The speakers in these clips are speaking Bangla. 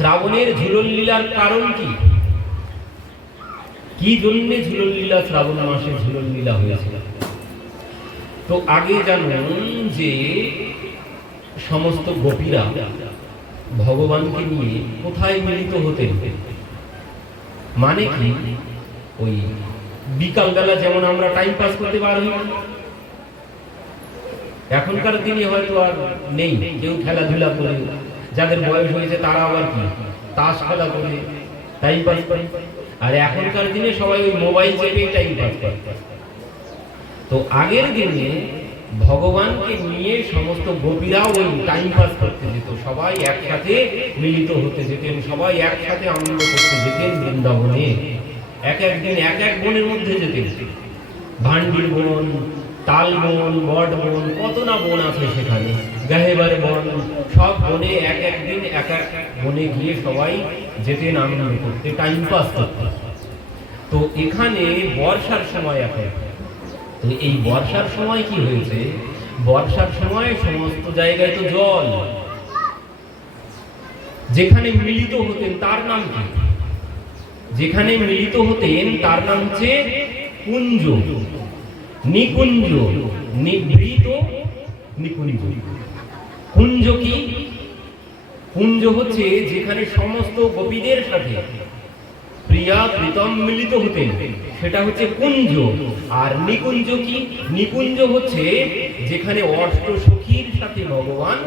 শ্রাবণের ঝুলন লীলার কারণ কি? কি জন্যে ঝুলন লীলা, শ্রাবণ মাসে ঝুলন লীলা হয়েছিল? তো আগে জানুন যে সমস্ত গোপীরা ভগবানকে নিয়ে কোথায় মিলিত হতেন। মানে কি, ওই বিকালবেলা যেমন আমরা টাইম পাস করতে পারি, এখনকার দিনে হয়তো আর নেই, কেউ খেলাধুলা করে, যাদের বয়স হয়েছে তারা আবার কি তাস খেলা করে টাইম পাস করে, আর এখনকার দিনে সবাই ওই মোবাইল চেপে টাইম পাস করে। তো আগের দিনে ভগবানকে নিয়ে সমস্ত গোপীরা ওই টাইম পাস করতে যেত, সবাই একসাথে মিলিত হতে যেতেন, সবাই একসাথে আনন্দ করতে যেতেন বৃন্দাবনে। এক এক দিন এক এক বনের মধ্যে যেতেন, ভান্ডির বন, তাল বন, বট বন, কত না বন আছে সেখানে, গাহেবার বন, সব বনে এক এক দিন এক এক বনে গিয়ে সবাই যেতেন আনন্দ করতে, টাইম পাস করতে। তো এখানে বর্ষার সময় এখন, তো এই বর্ষার সময় কি হয়েছে, বর্ষার সময় সমস্ত জায়গায় তো জল, যেখানে মিলিত হতেন তার নাম কি? যেখানে মিলিত হতেন তার নাম হচ্ছে কুঞ্জ, নিকুঞ্জ, নিভৃত নিকুঞ্জ। কুঞ্জ কি? কুঞ্জ হচ্ছে যেখানে সমস্ত গোপীদের সাথে প্রিয়া প্রীতম মিলিত হতেন, সেটা হচ্ছে কুঞ্জ। আর নিকুঞ্জ কি? নিকুঞ্জ হচ্ছে যেখানে অষ্ট সখীর সাথে ভগবান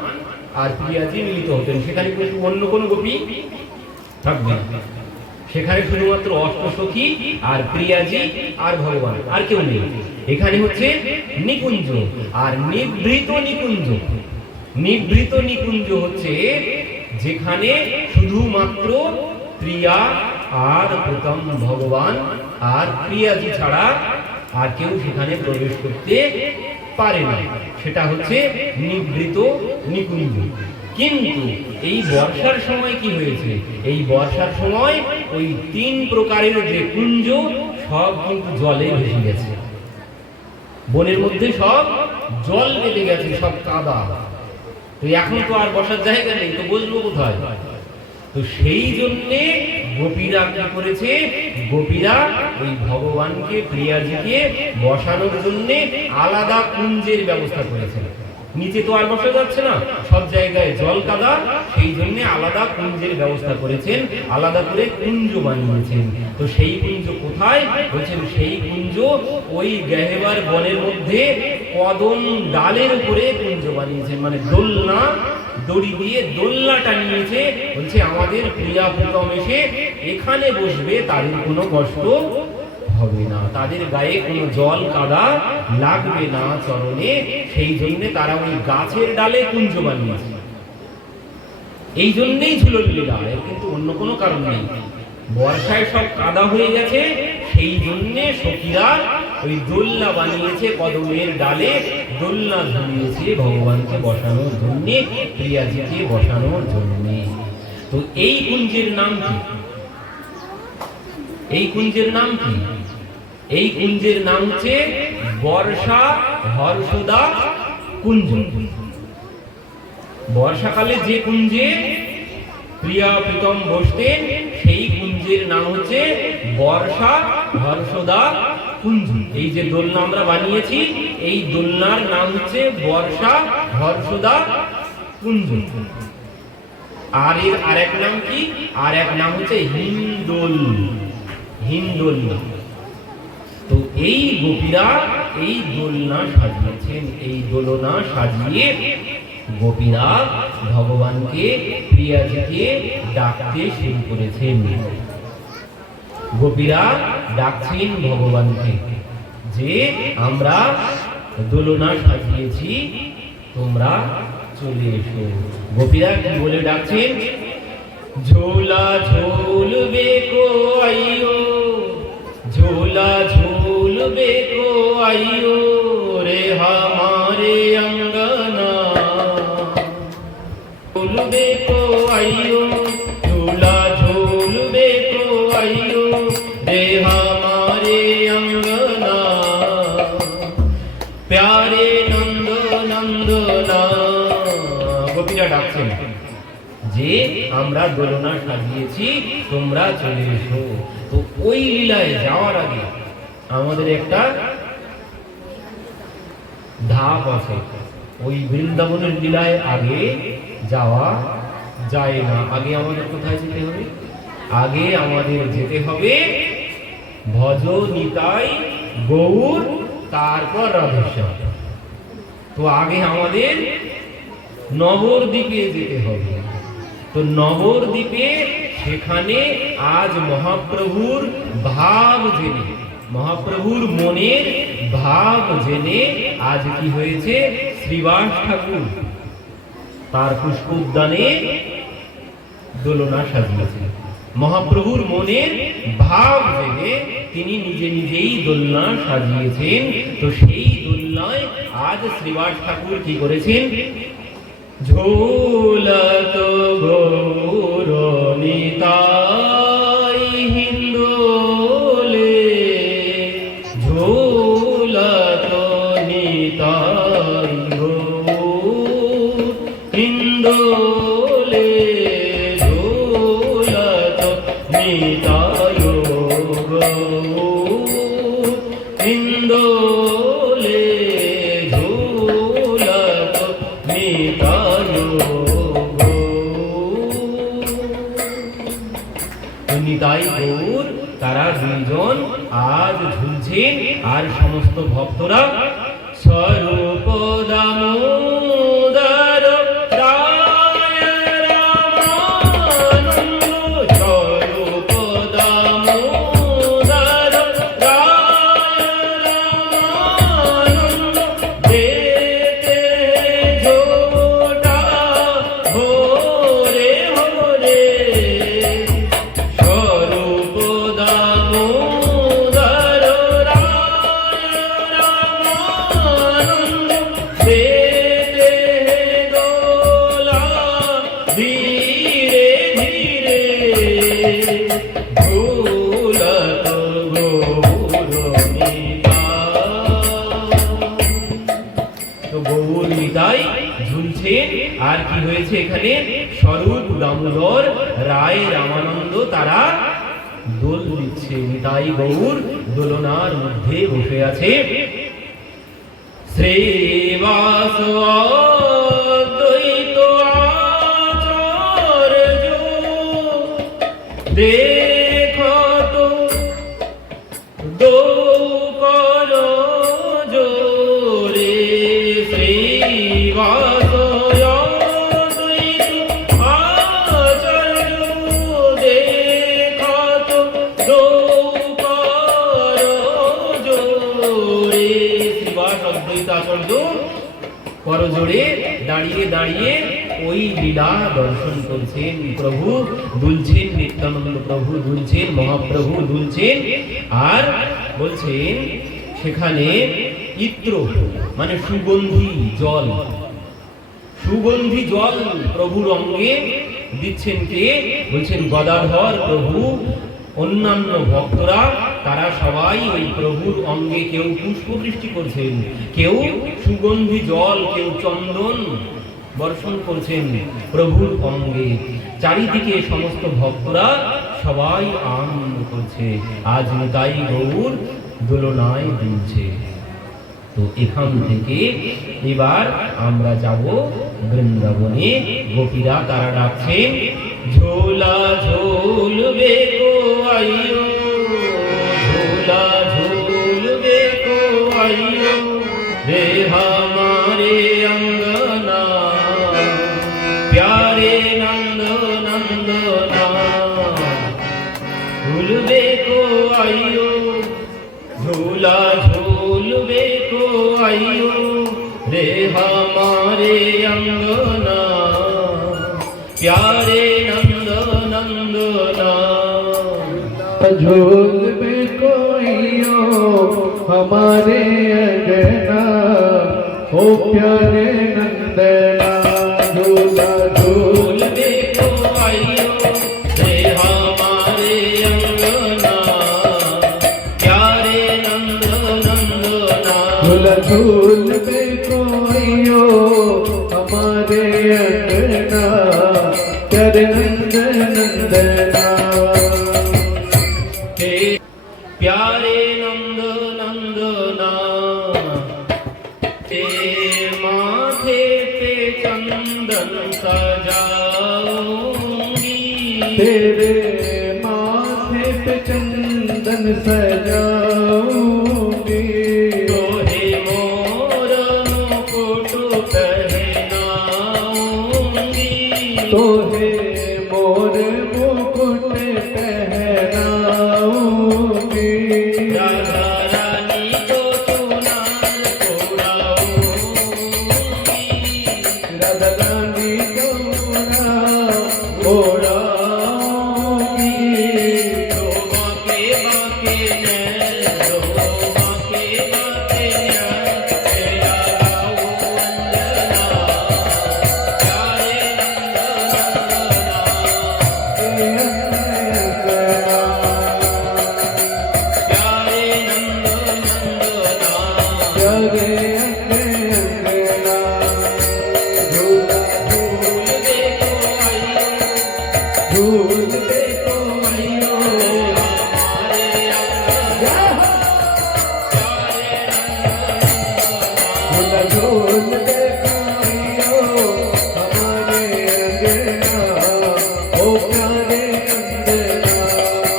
আর প্রিয়াজি মিলিত হতেন, সেখানে কিন্তু অন্য কোনো গোপী থাকবে না, সেখানে শুধুমাত্র অষ্ট সখী আর প্রিয়াজি আর ভগবান, আর কেউ নেই। এখানে হচ্ছে নিকুঞ্জ। আর নিভৃত নিকুঞ্জ, নিভৃত নিকুঞ্জ হচ্ছে যেখানে শুধুমাত্র প্রিয়া আর প্রথম ভগবান আর প্রিয়াজি ছাড়া আর কেউ সেখানে প্রবেশ করতে পারে না, সেটা হচ্ছে নিভৃত নিকুঞ্জ। কিন্তু এই বর্ষার সময় কি হয়েছে, এই বর্ষার সময় ওই তিন প্রকারের যে কুঞ্জ সব কিন্তু জলে ভেসে গেছে, বনের মধ্যে সব জল বেঁধে গেছে, সব কাদা। তো এখন তো আর বসার জায়গা নেই, তো বসবো কোথায়? তো সেই জন্যে গোপীরা কি করেছে, গোপীরা ওই ভগবানকে প্রিয়াজিকে বসানোর জন্য আলাদা কুঞ্জের ব্যবস্থা করেছে। নিচে তো আর বসা যাচ্ছে না, সব জায়গায় জল কাদা, সেই জন্য আলাদা কুঞ্জের ব্যবস্থা করেছেন, আলাদা করে কুঞ্জ বানিয়েছেন। তো সেই কুঞ্জ কোথায় বলছেন? সেই কুঞ্জ ওই গাহেবার বনের মধ্যে কদম ডালের উপরে কুঞ্জ বানিয়েছেন, মানে দোলনা, দড়ি দিয়ে দোলনা টানিয়েছে। বলছে আমাদের প্রিয়া প্রীতম এসে এখানে বসবে, তাদের কোনো কষ্ট হবে না, তাদের গায়ে কোনো জল কাদা লাগবে না চরণে, সেই জন্য তারা ওই গাছের ডালে কুঞ্জ বানিয়েছে। এই জন্যই ঝুলন লীলা, এর কিন্তু অন্য কোনো কারণ নেই। বর্ষায় সব কাদা হয়ে গেছে, সেই জন্য সখীরা ওই দোলনা বানিয়েছে, কদমের ডালে দোলনা ঝুলিয়েছে ভগবানকে বসানোর জন্য, প্রিয়াজিকে বসানোর জন্য। তো এই কুঞ্জের নাম কি? এই কুঞ্জের নাম কি? এই কুঞ্জের নাম হচ্ছে বর্ষা হর্ষদা কুঞ্জ। বর্ষাকালে যে কুঞ্জে প্রিয়া প্রীতম বসতেন, সেই কুঞ্জের নাম হচ্ছে বর্ষা হর্ষদা কুঞ্জ। এই যে দোলনা আমরা বানিয়েছি, এই দোলনার নাম হচ্ছে বর্ষা হর্ষদা কুঞ্জ। আর এর আরেক নাম কি? আর এক নাম হচ্ছে হিন্দোল, হিন্দোল। তো এই গোপীরা এই দোলনা সাজিয়েছেন, এই দোলনা সাজিয়ে গোপীরা ভগবানকে প্রিয়াজিকে ডাকতে শুরু করেছেন। গোপীরা ডাকছেন ভগবানকে যে আমরা দোলনা সাজিয়েছি, তোমরা চলে এসো। গোপীরা কি বলে ডাকছেন? ঝোলা ঝোলবে কো আইও, ঝোলা ঝোলবে কো আইও রে हमारे अंगना, ঝোলবে কো আইও, ঝোলা ঝোলবে কো আইও রে हमारे अंगना, प्यारे नंद नंदना। গোপীরা ডাকছেন যে আমরা দোলনা সাজিয়েছি, তোমরা চলে এসো। তো ওই লীলায় যাওয়ার আগে আমাদের একটা ধাপ আছে। ওই বৃন্দাবনের লীলায় আগে যাওয়া যায় না। আগে আমাদের কোথায় যেতে হবে? আগে আমাদের যেতে হবে ভজ নিতাই গৌর, তারপর রাধেশ্যাম। তো আগে আমাদের নবদ্বীপে যেতে হবে। তো নবদ্বীপে সেখানে আজ মহাপ্রভুর ভাব জেনে, মহাপ্রভুর মনের ভাব জেনে আজ কি হয়েছে, শ্রীবাস ঠাকুর তার পুষ্প উদ্যানে দোলনা সাজিয়েছে। মহাপ্রভুর মনের ভাব জেনে তিনি নিজে নিজেই দোলনা সাজিয়েছেন। তো সেই দোলনায় আজ শ্রীবাস ঠাকুর কি করেছেন, ঝোলত গৌর নিতাই হিন্দোলে, ঝোলত নিতাই গৌর হিন্দোলে, ঝোলত নিতাই গৌর হিন্দোলে, ঝোলত নিতাই নিতাই গৌর। তারা দুইজন আজ ঝুলছেন আর সমস্ত ভক্তরা স্বরূপ দামোদর রায় রামানন্দ, স্বরূপ দামোদর রায় রামানন্দ, যেতে ঝোটা ভোরে ভোরে, স্বরূপ দামোদর রায় রামানন্দ, যেতে দোলা ধীরে ধীরে, ঝোলত গৌর নিতাই। তো গৌর নিতাই ঝুলছেন আর কি হয়েছে এখানে, স্বরূপ দামোদর রায় রামানন্দ তারা দোল দিচ্ছে। নিতাই গৌর দোলনার মধ্যে বসে আছে। শ্রীবাস অদ্বৈত আচার্য দেখত দোকর জোরে, শ্রীবাস অদ্বৈত আচার্য দেখত দোকর জোরে। শ্রীবাস অদ্বৈত আচার্য করজোড়ে দাঁড়িয়ে দাঁড়িয়ে ওই লীলা দর্শন করছেন। প্রভু দুলছেন, নিত্যানন্দ প্রভু দুলছেন, মহাপ্রভু দুলছেন। আর বলছেন সেখানে ইত্র মানে সুগন্ধি জল, সুগন্ধি জল প্রভুর অঙ্গে দিচ্ছেন কে, বলছেন গদাধর প্রভু। অন্যান্য ভক্তরা তারা সবাই ওই প্রভুর অঙ্গে কেউ পুষ্পবৃষ্টি করছেন, কেউ সুগন্ধি জল, কেউ চন্দন বর্ষণ করছেন প্রভুর অঙ্গে। চারিদিকে সমস্ত ভক্তরা সবাই আনন্দ করছে। আজ নিতাই গৌর দোলনায় দুলছে। তো এখান থেকে এবার আমরা যাব বৃন্দাবনে। গোপীরা তারা ডাকছেন, ঝোলা ঝোলবে কো আইয়ো, ঝোলা ঝোলবে কো আইয়ো, রে हमारे अंगना प्यारे नंद नंदना, झूलबे को आइयो, झूला झूलबे को आइयो, रे हमारे अंगना प्यारे नंद नंदना। झूलबे को आइयो हमारे अंगना, ओ प्यारे नंदना, झूला झूलबे को आइयो, रे हमारे अंगना प्यारे नंद नंदना। झूला झूलबे को आइयो हमारे अंगना, प्यारे नंदना, नंदना हे प्यारे नंद नंदना ते माथे पे चंदन सजाऊंगी तेरे माथे पे चंदन सजाऊंगी तोहे मोर मुकुट पहनाऊंगी तोहे मोर मुकुट पहनाऊंगी राधा रानी को चुनार तोड़ाऊंगी राधा रानी को ओढ़ाऊंगी दो बाके बाके नैन दो बाके बाके नैन तेरा गाऊं वंदना प्यारे नंद नंदना प्यारे नंद नंदना जगे अंगना झूला फूल देखो आइयो झूल देखो आइयो हमारे अंगना प्यारे नंद झूला झूल देखो हमारे अंगना ओ प्यारे नंदना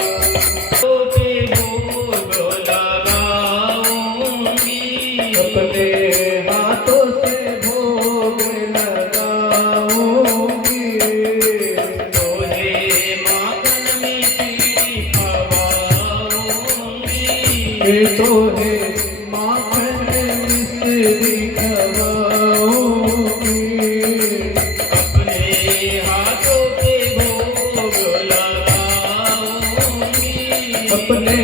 पे भोग लगाऊंगी अपने हाथों से भोग लगाऊंगी तोहे माखन में खीरी खवाऊंगी तो है माखन मिश्री खवाऊंगी अपने हाथों पे भोग लगाऊंगी अपने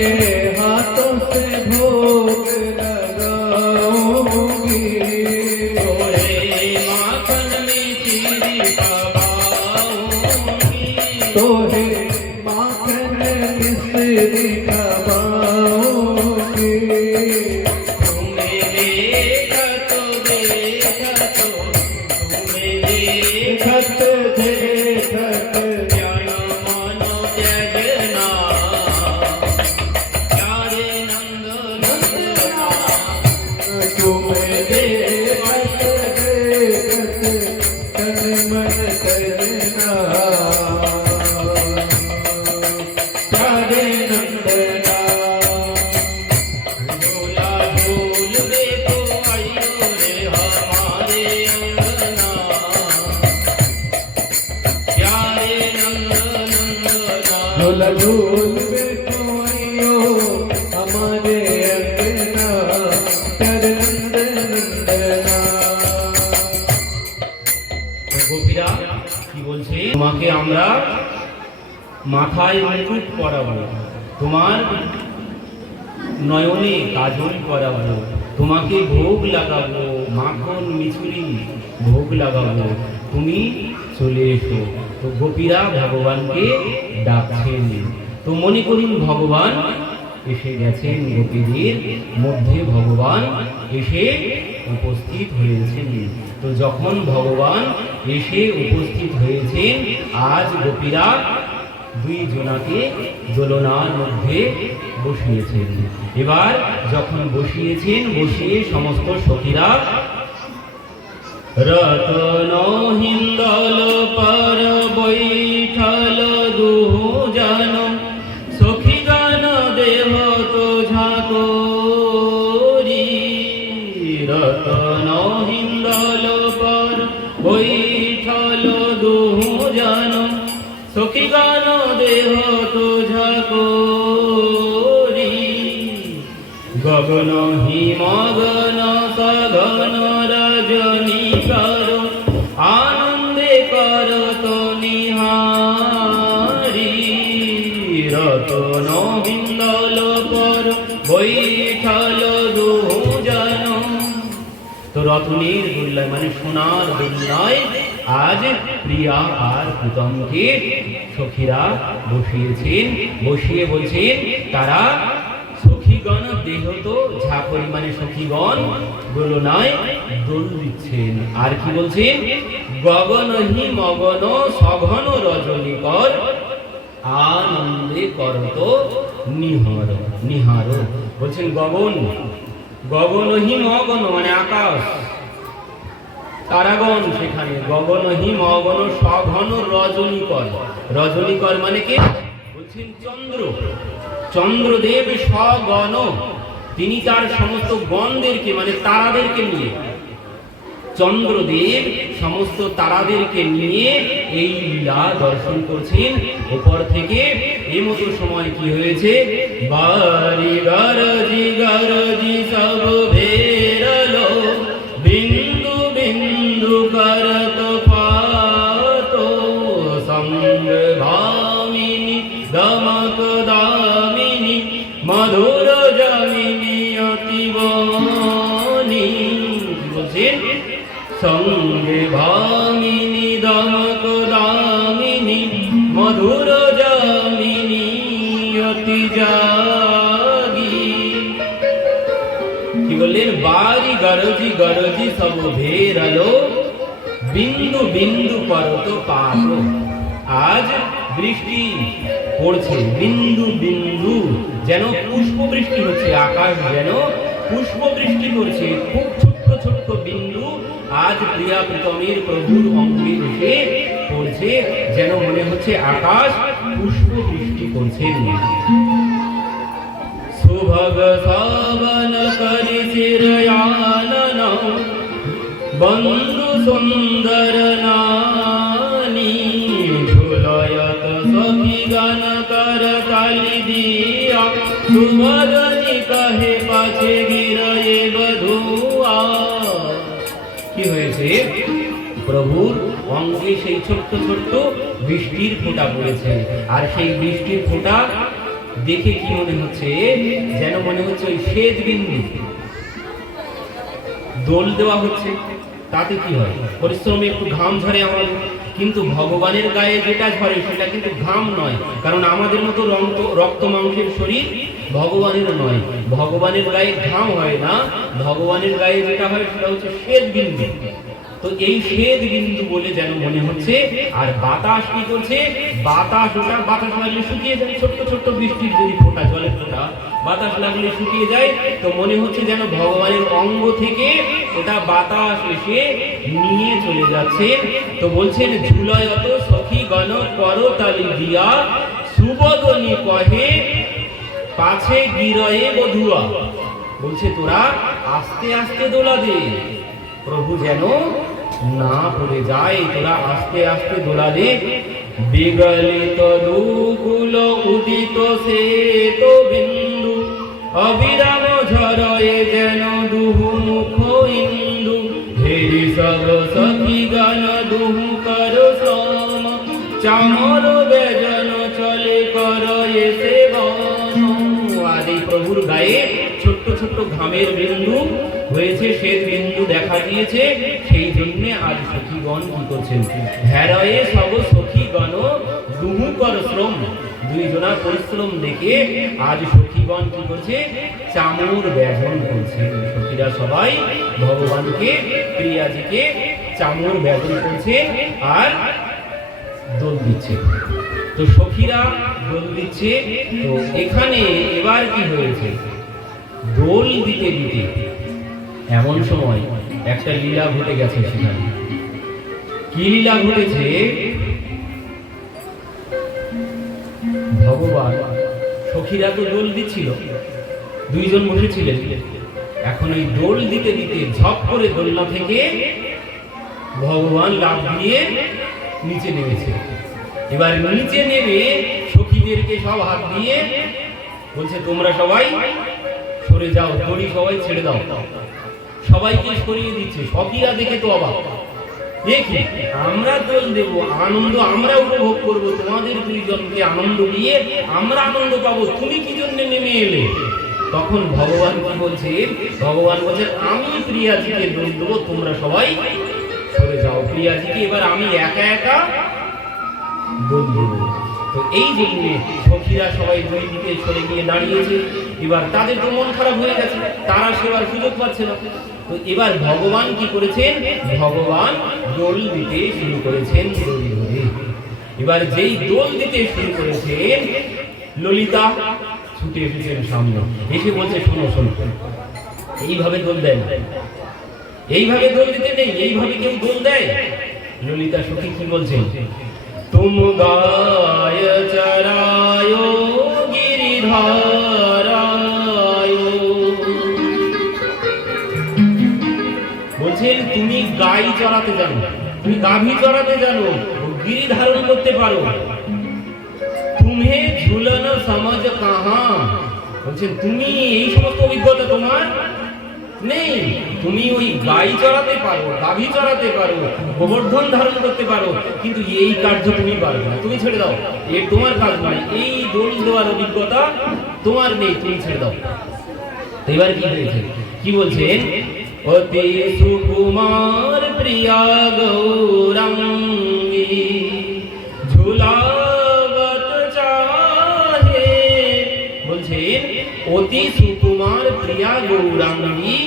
हाथों से भोग लगाऊंगी तोहे माखन में खीरी खवाऊंगी तो है माखन मिश्री खवाऊंगी तुम्हें देखा तो तुम्हें देखा देखत देखत ज्ञान मानो त्यजना प्यारे नंद नंदना तुम्हें देखत देखत तन मन करना प्यारे नंदना झूला झूल देखो आइयो रे हमारे अंगना प्यारे नंद नंदना झूला झूल बैठो आइयो हमारे अंगना प्यारे नंदना গোপীরা কি বলছে তোমাকে আমরা মাথায় মুকুট পরাবো তোমার নয়নে কাজল পরাবো তোমাকে ভোগ লাগাবো মাখন মিছুরি ভোগ লাগাবো তুমি চলে এসো তো গোপীরা ভগবানকে ডাকছেন তো মনে করুন ভগবান এসে গেছেন গোপীদের মধ্যে ভগবান এসে উপস্থিত হয়েছেন তো যখন ভগবান এসে উপস্থিত হয়েছেন আজ গোপীরা দুই জনাকে দোলনার মধ্যে বসিয়েছেন এবার যখন বসিয়েছেন বসিয়ে সমস্ত সখীরা রতন হিন্দল পর বৈঠল দুহু জন সখী গান দেহ তো ঝাকরি রতন হিন্দল পর বৈঠল দুহু জন সখী গান দেহ তো ঝাকরি গগন হিমগন সগন রজনী কর আনন্দে করত নিহারি রতন হিন্দল পর বৈঠল দুজন তো রতনের দুল্লায় মানে সোনার দুল্লায় আজ প্রিয়া আর প্রীতমকে সখীরা বসিয়েছেন বসিয়ে বলছেন তারা সখীগণ দেহ তো ঝাঁকরি মানে সখীগণ দোলনায় দোল দিচ্ছেন আর কি বলছেন গগনহি মগন সঘন রজনীকর আনন্দে করত নিহর নিহার। বলছেন গগন, গগনহি মগন মানে আকাশ, তারাগণ সেখানে, গগনহি মগন সঘন রজনীকর। রজনীকর মানে কি? বলছেন চন্দ্র, চন্দ্রদেব সগণ, তিনি তার সমস্ত গণদেরকে মানে তারাদেরকে নিয়ে, চন্দ্রদেব সমস্ত তারাদেরকে নিয়ে এই লীলা দর্শন করছেন উপর থেকে। এমতো সময় কি হয়েছে? বারি গরজি গরজি সব বেরলো, বিন্দু বিন্দু করত পাত, সঙ্গ ভামিনী দমক দামিনী মধুর জামিনী অতিবনী। বলছেন সঙ্গে ভামিনী দমক দামিনী মধুর জামিনী অতি জাগি। কি বললেন? বারি গরজি গরজি সব ভেরালো, বিন্দু বিন্দু করত পাত। আজ বৃষ্টি পড়ছে, বিন্দু বিন্দু যেন পুষ্প বৃষ্টি হচ্ছে, আকাশ যেন পুষ্প বৃষ্টি করছে। খুব ছোট্ট ছোট্ট বিন্দু আজ প্রিয়া প্রীতমের প্রভুর অঙ্গে এসে পড়ছে, যেন মনে হচ্ছে আকাশ পুষ্প বৃষ্টি করছে। সুভগ সাবন করি শিরয়ানন, বন্ধু সুন্দর নানি, ঝুলয়ত সখী গান কর তালি দিয়া, সুবদনী কহে পাছে গিরয়ে বধুয়া। কি হয়েছে? প্রভুর অঙ্গে সেই ছোট্ট ছোট্ট বৃষ্টির ফোঁটা পড়েছে। আর সেই বৃষ্টির ফোঁটা দেখে কি মনে হচ্ছে? যেন মনে হচ্ছে ওই শ্বেত বিন্দু দোল দেওয়া হচ্ছে। তাতে কি হয়? পরিশ্রমে একটু ঘাম ঝরে আমাদের, কিন্তু ভগবানের গায়ে যেটা ঝরে সেটা কিন্তু ঘাম নয়, কারণ আমাদের মতো রক্ত মাংসের শরীর ভগবানের নয়। ভগবানের গায়ে ঘাম হয় না, ভগবানের গায়ে যেটা হয় সেটা হচ্ছে শ্বেত বিন্দু। তো এই শ্বেত বিন্দু বলে যেন মনে হচ্ছে। আর বাতাস কি করছে? বাতাস, ওটা বাতাস লাগলে শুকিয়ে যায়, ছোট্ট ছোট্ট বৃষ্টির যদি ফোঁটা, জলের ফোঁটা বাতাস লাগলে শুকিয়ে যায়, তো মনে হচ্ছে যেন ভগবানের অঙ্গ থেকে ওটা বাতাস এসে নিয়ে চলে যাচ্ছে। তো বলছেন ঝুলয়ত সখী গণ করতালি দিয়া, সুবদনী কহে পাছে গিরয়ে বধুয়া। বলছে তোরা আস্তে আস্তে দোলা দে, প্রভু যেন না পড়ে যায়, তোরা আস্তে আস্তে দোলা দে। বিগলিত দুকুল উদিত শ্বেত বিন্দু, অবিরাম ঝরয়ে যেন দুহু মুখ ইন্দু, হেরি সব সখী গান দুহু কর সম, চামর বেজন চলে করয়ে সেবন। আজ এই প্রভুর গায়ে ছোট্ট ছোট্ট ঘামের বিন্দু হয়েছে, শ্বেত বিন্দু দেখা দিয়েছে। সেই জন্য আজ সখীগণ কি করছেন? হ্যারয়ে সব সখীগণ দুহু কর শ্রম, দুইজনা পরিশ্রম দেখে আজ সখীগণ কি করছে? চামর ব্যাজন করছে। সখীরা সবাই ভগবানকে, প্রিয়াজিকে চামর ব্যাজন করছে আর দোল দিচ্ছে। তো সখীরা দোল দিচ্ছে। তো এখানে এবার কি হয়েছে? দোল দিতে দিতে এমন সময় একটা লীলা ঘটে গেছে। সেখানে কি লীলা ঘটেছে? ভগবান, সখীরা তো দোল দিচ্ছিল, দুইজন বসেছিলেন। এখন ওই দোল দিতে দিতে ঝপ করে দোলনা থেকে ভগবান লাফ দিয়ে নিচে নেমেছে। এবার নিচে নেমে সখীদেরকে সব হাত দিয়ে বলছে তোমরা সবাই সরে যাও, দড়ি সবাই ছেড়ে দাও। সবাইকে সরিয়ে দিচ্ছে। সখীরা দেখে তো অবাক, দেখি আমরা দোল দেব, আনন্দ আমরা উপভোগ করব, তোমাদের দুইজনকে আনন্দ দিয়ে আমরা আনন্দ পাবো, তুমি কি জন্য নেমে এলে? তখন ভগবান কি বলছেন? ভগবান বলছেন আমি প্রিয়াজিকে দোল দেবো, তোমরা সবাই সরে যাও। প্রিয়াজিকে এবার আমি একা একা দোল দেব। তো এই জন্য সখীরা সবাই দুই দিকে সরে গিয়ে দাঁড়িয়েছে। এবার তাদের তো মন খারাপ হয়ে গেছে, তারা সেবার সুযোগ পাচ্ছে না। তো এবার ভগবান কি করেছেন? ভগবান দোল দিতে শুরু করেছেন দড়ি ধরে। এবার যেই দোল দিতে শুরু করেছেন, ললিতা ছুটে এসেছেন সামনে, এসে বলছে শোনো শোনো, এইভাবে দোল দেয় না, এইভাবে দোল দিতে নেই, এইভাবে কেউ দোল দেয়? ললিতা সখী কি বলছেন? তুম গায় চরায় গিরিধারায়, বলছেন তুমি গাই চড়াতে জানো, তুমি গাভী চড়াতে জানো, গিরি ধারণ করতে পারো, তুমি ঝুলন সমাজ কাহা, বলছেন তুমি এই সমস্ত অভিজ্ঞতা তোমার নেই। তুমি ওই গাই চড়াতে পারো, গাভী চড়াতে পারো, গোবর্ধন ধারণ করতে পারো, কিন্তু এই কার্য তুমি পারবে না, তুমি ছেড়ে দাও, এ তোমার কাজ নয়, এই দোল দেওয়ার অভিজ্ঞতা তোমার নেই, তুমি ছেড়ে দাও। এবার কি হয়েছে, কি বলছেন? অতি সুকুমার প্রিয়া গৌরাঙ্গী ঝুলাবত চাহে, বলছেন অতি সুকুমার প্রিয়া গৌরাঙ্গী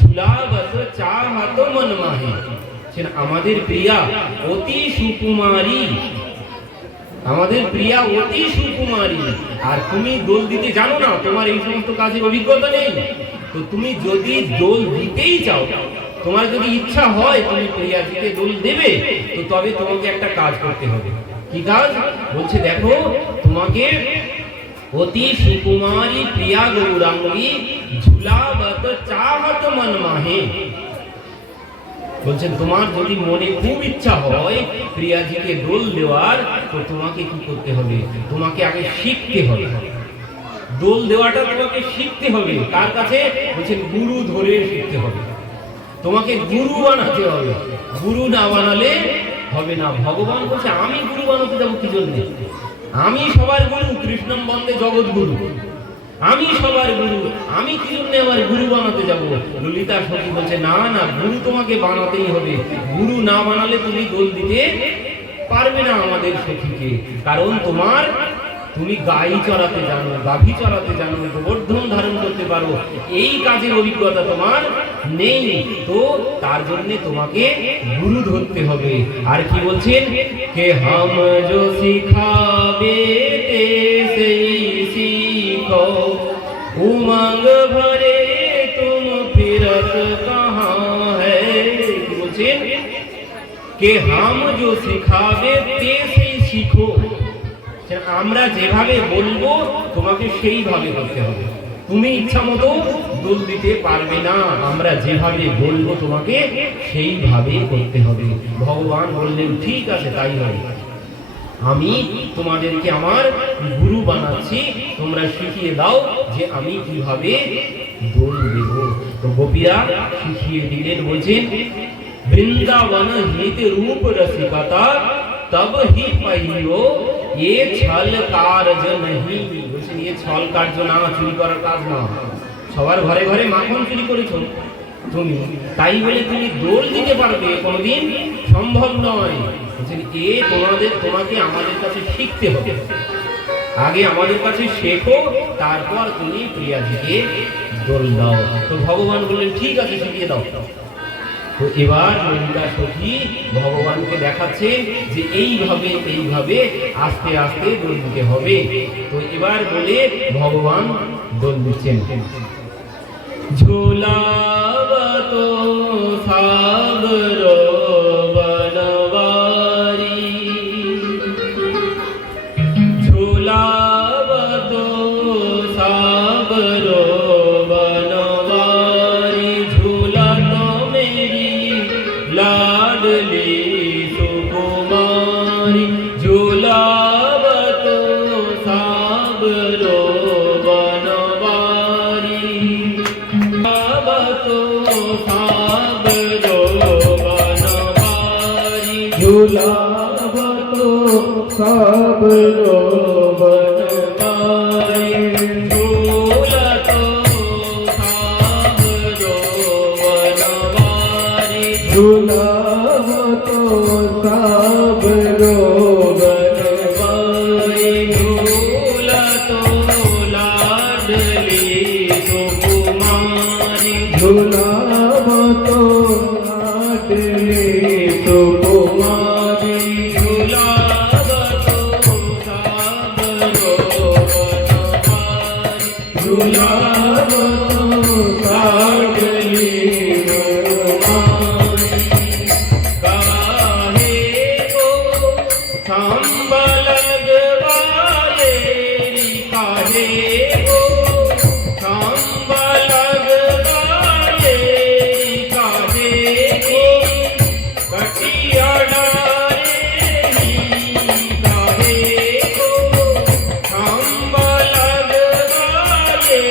ঝুলাবত চাহত মন মাহে। আমাদের প্রিয়া অতি সুকুমারী, আমাদের প্রিয়া অতি সুকুমারী, আর তুমি দোল দিতে জানো না, তোমার এই সমস্ত কাজের অভিজ্ঞতা নেই, তো তুমি যদি দোল দিতেই চাও, তোমার যদি ইচ্ছা হয় তুমি প্রিয়াজিকে দোল দেবে, তো তবে তোমাকে একটা কাজ করতে হবে। কি কাজ? বলছে দেখো, তোমাকে অতি সুকুমারী প্রিয়া গৌরাঙ্গী ঝুলাবত চাহত মন মাহে, বলছেন তোমার যদি মনে খুব ইচ্ছা হয় প্রিয়াজিকে দোল দেওয়ার, তো তোমাকে কি করতে হবে? তোমাকে আগে শিখতে হবে, দোল দেওয়াটা তোমাকে শিখতে হবে। কার কাছে? বলছেন গুরু ধরে শিখতে হবে, তোমাকে গুরু বানাতে হবে, গুরু না বানালে হবে না। ভগবান বলছে আমি গুরু বানাতে যাবো কি জন্য? আমি সবার গুরু, কৃষ্ণম বন্দে জগৎ গুরু, আমি সবার গুরু, আমি কি জন্য আমার গুরু বানাতে যাব? ললিতা সখী বলছে না না, গুরু তোমাকে বানাতেই হবে, গুরু না বানালে তুমি দোল দিতে পারবে না আমাদের সখীকে, কারণ তুমি গাই চড়াতে জানো, গাভী চড়াতে জানো, গোবর্ধন ধারণ করতে পারো, এই কাজের অভিজ্ঞতা তোমার নেই, তো তার জন্য তোমাকে গুরু ধরতে হবে। আর কি বলছেন? কে হাম জো সিখাবে তে সেই सीखो उमंग भरे तुम फिरत कहाँ है, बोलছেন কে হাম जो सिखावे ते से सीखो, আমরা যেভাবে বলবো তোমাকে সেইভাবে করতে হবে, তুমি ইচ্ছা মতো দোল দিতে পারবে না, আমরা যেভাবে বলবো তোমাকে সেইভাবে করতে হবে। ভগবান বললেন ঠিক আছে তাই হয়, আমি তোমাদেরকে আমার গুরু বানাচ্ছি, তোমরা শিখিয়ে দাও যে আমি কিভাবে দোল দেব। তো গোপীরা শিখিয়ে দিলেন। বলছেন বৃন্দাবন হিতে রূপ রসিকতা তব হি পাইও এ ছল কার্য नहीं, বলছেন এ ছল কার্য না, চুরি করার কাজ না, সবার ঘরে ঘরে মাখন চুরি করেছো তুমি, তাই বলে তুমি দোল দিতে পারবে কোনোদিন সম্ভব নয়। তোমাকে আমাদের কাছে শিখতে হবে, আগে আমাদের কাছে শেখো, তারপর তুমি প্রিয়াজিকে দোল দাও। তো ভগবান বললেন ঠিক আছে শিখিয়ে দাও। তো এবার ললিতা সখী ভগবানকে দেখাচ্ছে যে এইভাবে এইভাবে আস্তে আস্তে দোল দিতে হবে। তো এবার বলে ভগবান দোল দিচ্ছেন। ঝোলাবত সাগর झुलावतो साबरो बनवारी, झूलतो साबरो बनवारी, झुलावतो साबरो बनवारी, झूलतो लाडली सुकुमारी, झुलावतो लाडली झुलावतो सावली काहे को खांबा लगवाए री, काहे को खांबा लगवाए री, काहे को कटिया डाले री, काहे को खांबा लगवाए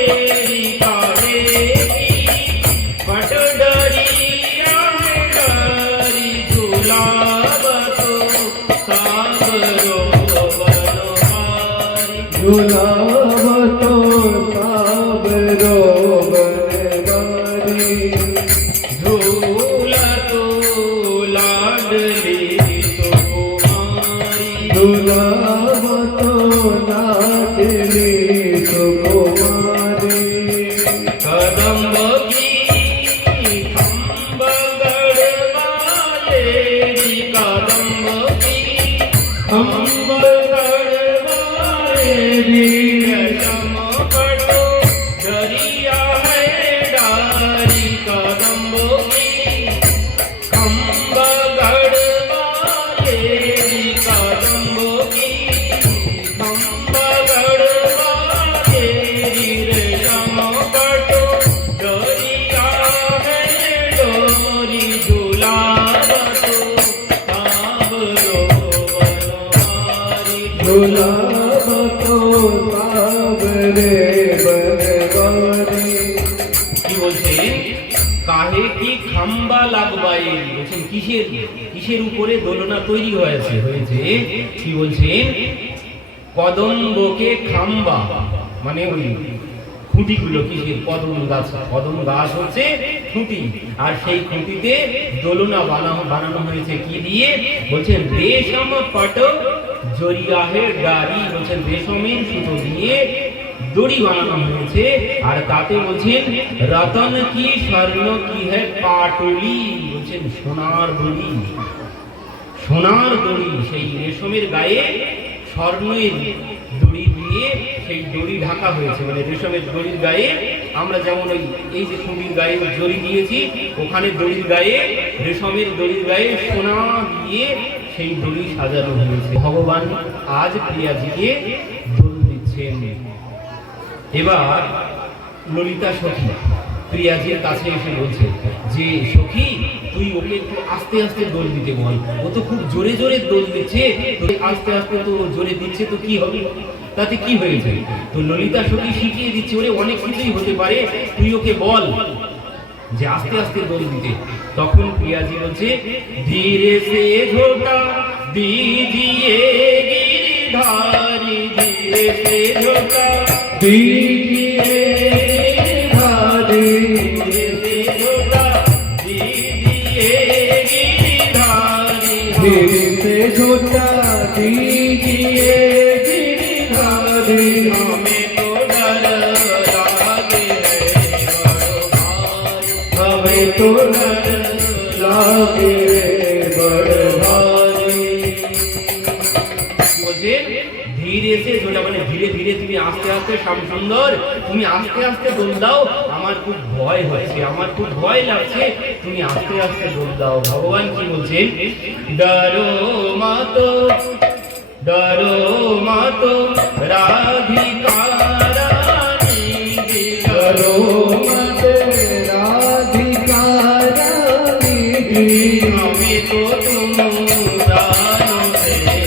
री, काहे की पटडरिया में डरी झुलावतो सावरो बनवारी। झुलावतो सावरो बनवारी झूलतो लाडली सुकुमारी, झुलावतो लाडली सुकुमारी कदम्ब की खंब गढ़वाले री, कदम्ब की खंब गढ़वाले री, रेशम पटो दरिया है डारी, कदम्ब की खंब गढ़वाले री, कदम्ब की खंब गढ़वाले री, रेशम पटो दरिया है डोरी झुलावतो सावरो बनवारी। झुलावतो सावरे बनवारी কি বলছেন? কাহে কি খাম্বা লাগবাই, বলছেন কিসের কিসের উপরে দোলনা তৈরি হয়েছে কি বলছেন? কদম্বকে খাম্বা, মানে ওই খুঁটিগুলো কিসের? কদম গাছ হচ্ছে খুঁটি, আর সেই খুঁটিতে দোলনা বানানো হয়েছে কি দিয়ে? বলছেন রেশম পট জরিয়াহে ডারি, বলছেন রেশমের সুতো দিয়ে দড়ি বানানো হয়েছে, আর তাতে বলছেন রতন কি স্বর্ণ কি হ্যাঁ পাটুলি, বলছেন সোনার দড়ি, সোনার দড়ি, সেই রেশমের গায়ে স্বর্ণের দড়ি দিয়ে সেই দড়ি ঢাকা হয়েছে। মানে রেশমের দড়ির গায়ে আমরা যেমন ওই এই যে খুঁটির গায়ে দড়ি দিয়েছি, ওখানে দড়ির গায়ে রেশমের দড়ির গায়ে সোনা দিয়ে সেই দড়ি সাজানো হয়েছে। ভগবান আজ প্রিয়াজিকে দোল দিচ্ছেন। এবার ললিতা সখী প্রিয়াজির কাছে এসে বলছে যে সখী তুই ওকে একটু আস্তে আস্তে দোল দিতে বল, ও তো খুব জোরে জোরে দোল দিচ্ছে, তো আস্তে আস্তে তো জোরে দিচ্ছে, তো কি হবে, তাতে কি হয়েছে? তো ললিতা সখী শিখিয়ে দিচ্ছে, ওরে অনেক কিছুই হতে পারে, তুই ওকে বল যে আস্তে আস্তে দোল দিতে। তখন প্রিয়াজি বলছে ধীরে সে ঝোটা দিজিয়ে গিরিধারি, ধীরে সে ঝোটা दीजिए धारी धीरे से झोटा दीजिए गिरधारी, धीरे से झोटा दीजिए गिरधारी हमें तो डर लागे है बड़ो भारी, हमें तो डर लागे बड़ भारी मुझे ধীরে সে ঝোটা, মানে ধীরে ধীরে তুমি আস্তে আস্তে, শ্যাম সুন্দর তুমি আস্তে আস্তে দোল দাও, আমার খুব ভয় হচ্ছে, আমার খুব ভয় লাগছে, তুমি আস্তে আস্তে দোল দাও। ভগবান কি বলছেন? ডরো মাতো রাধিকা রানী, करो मत राधिका रानी हमें तो तुम प्राणों से है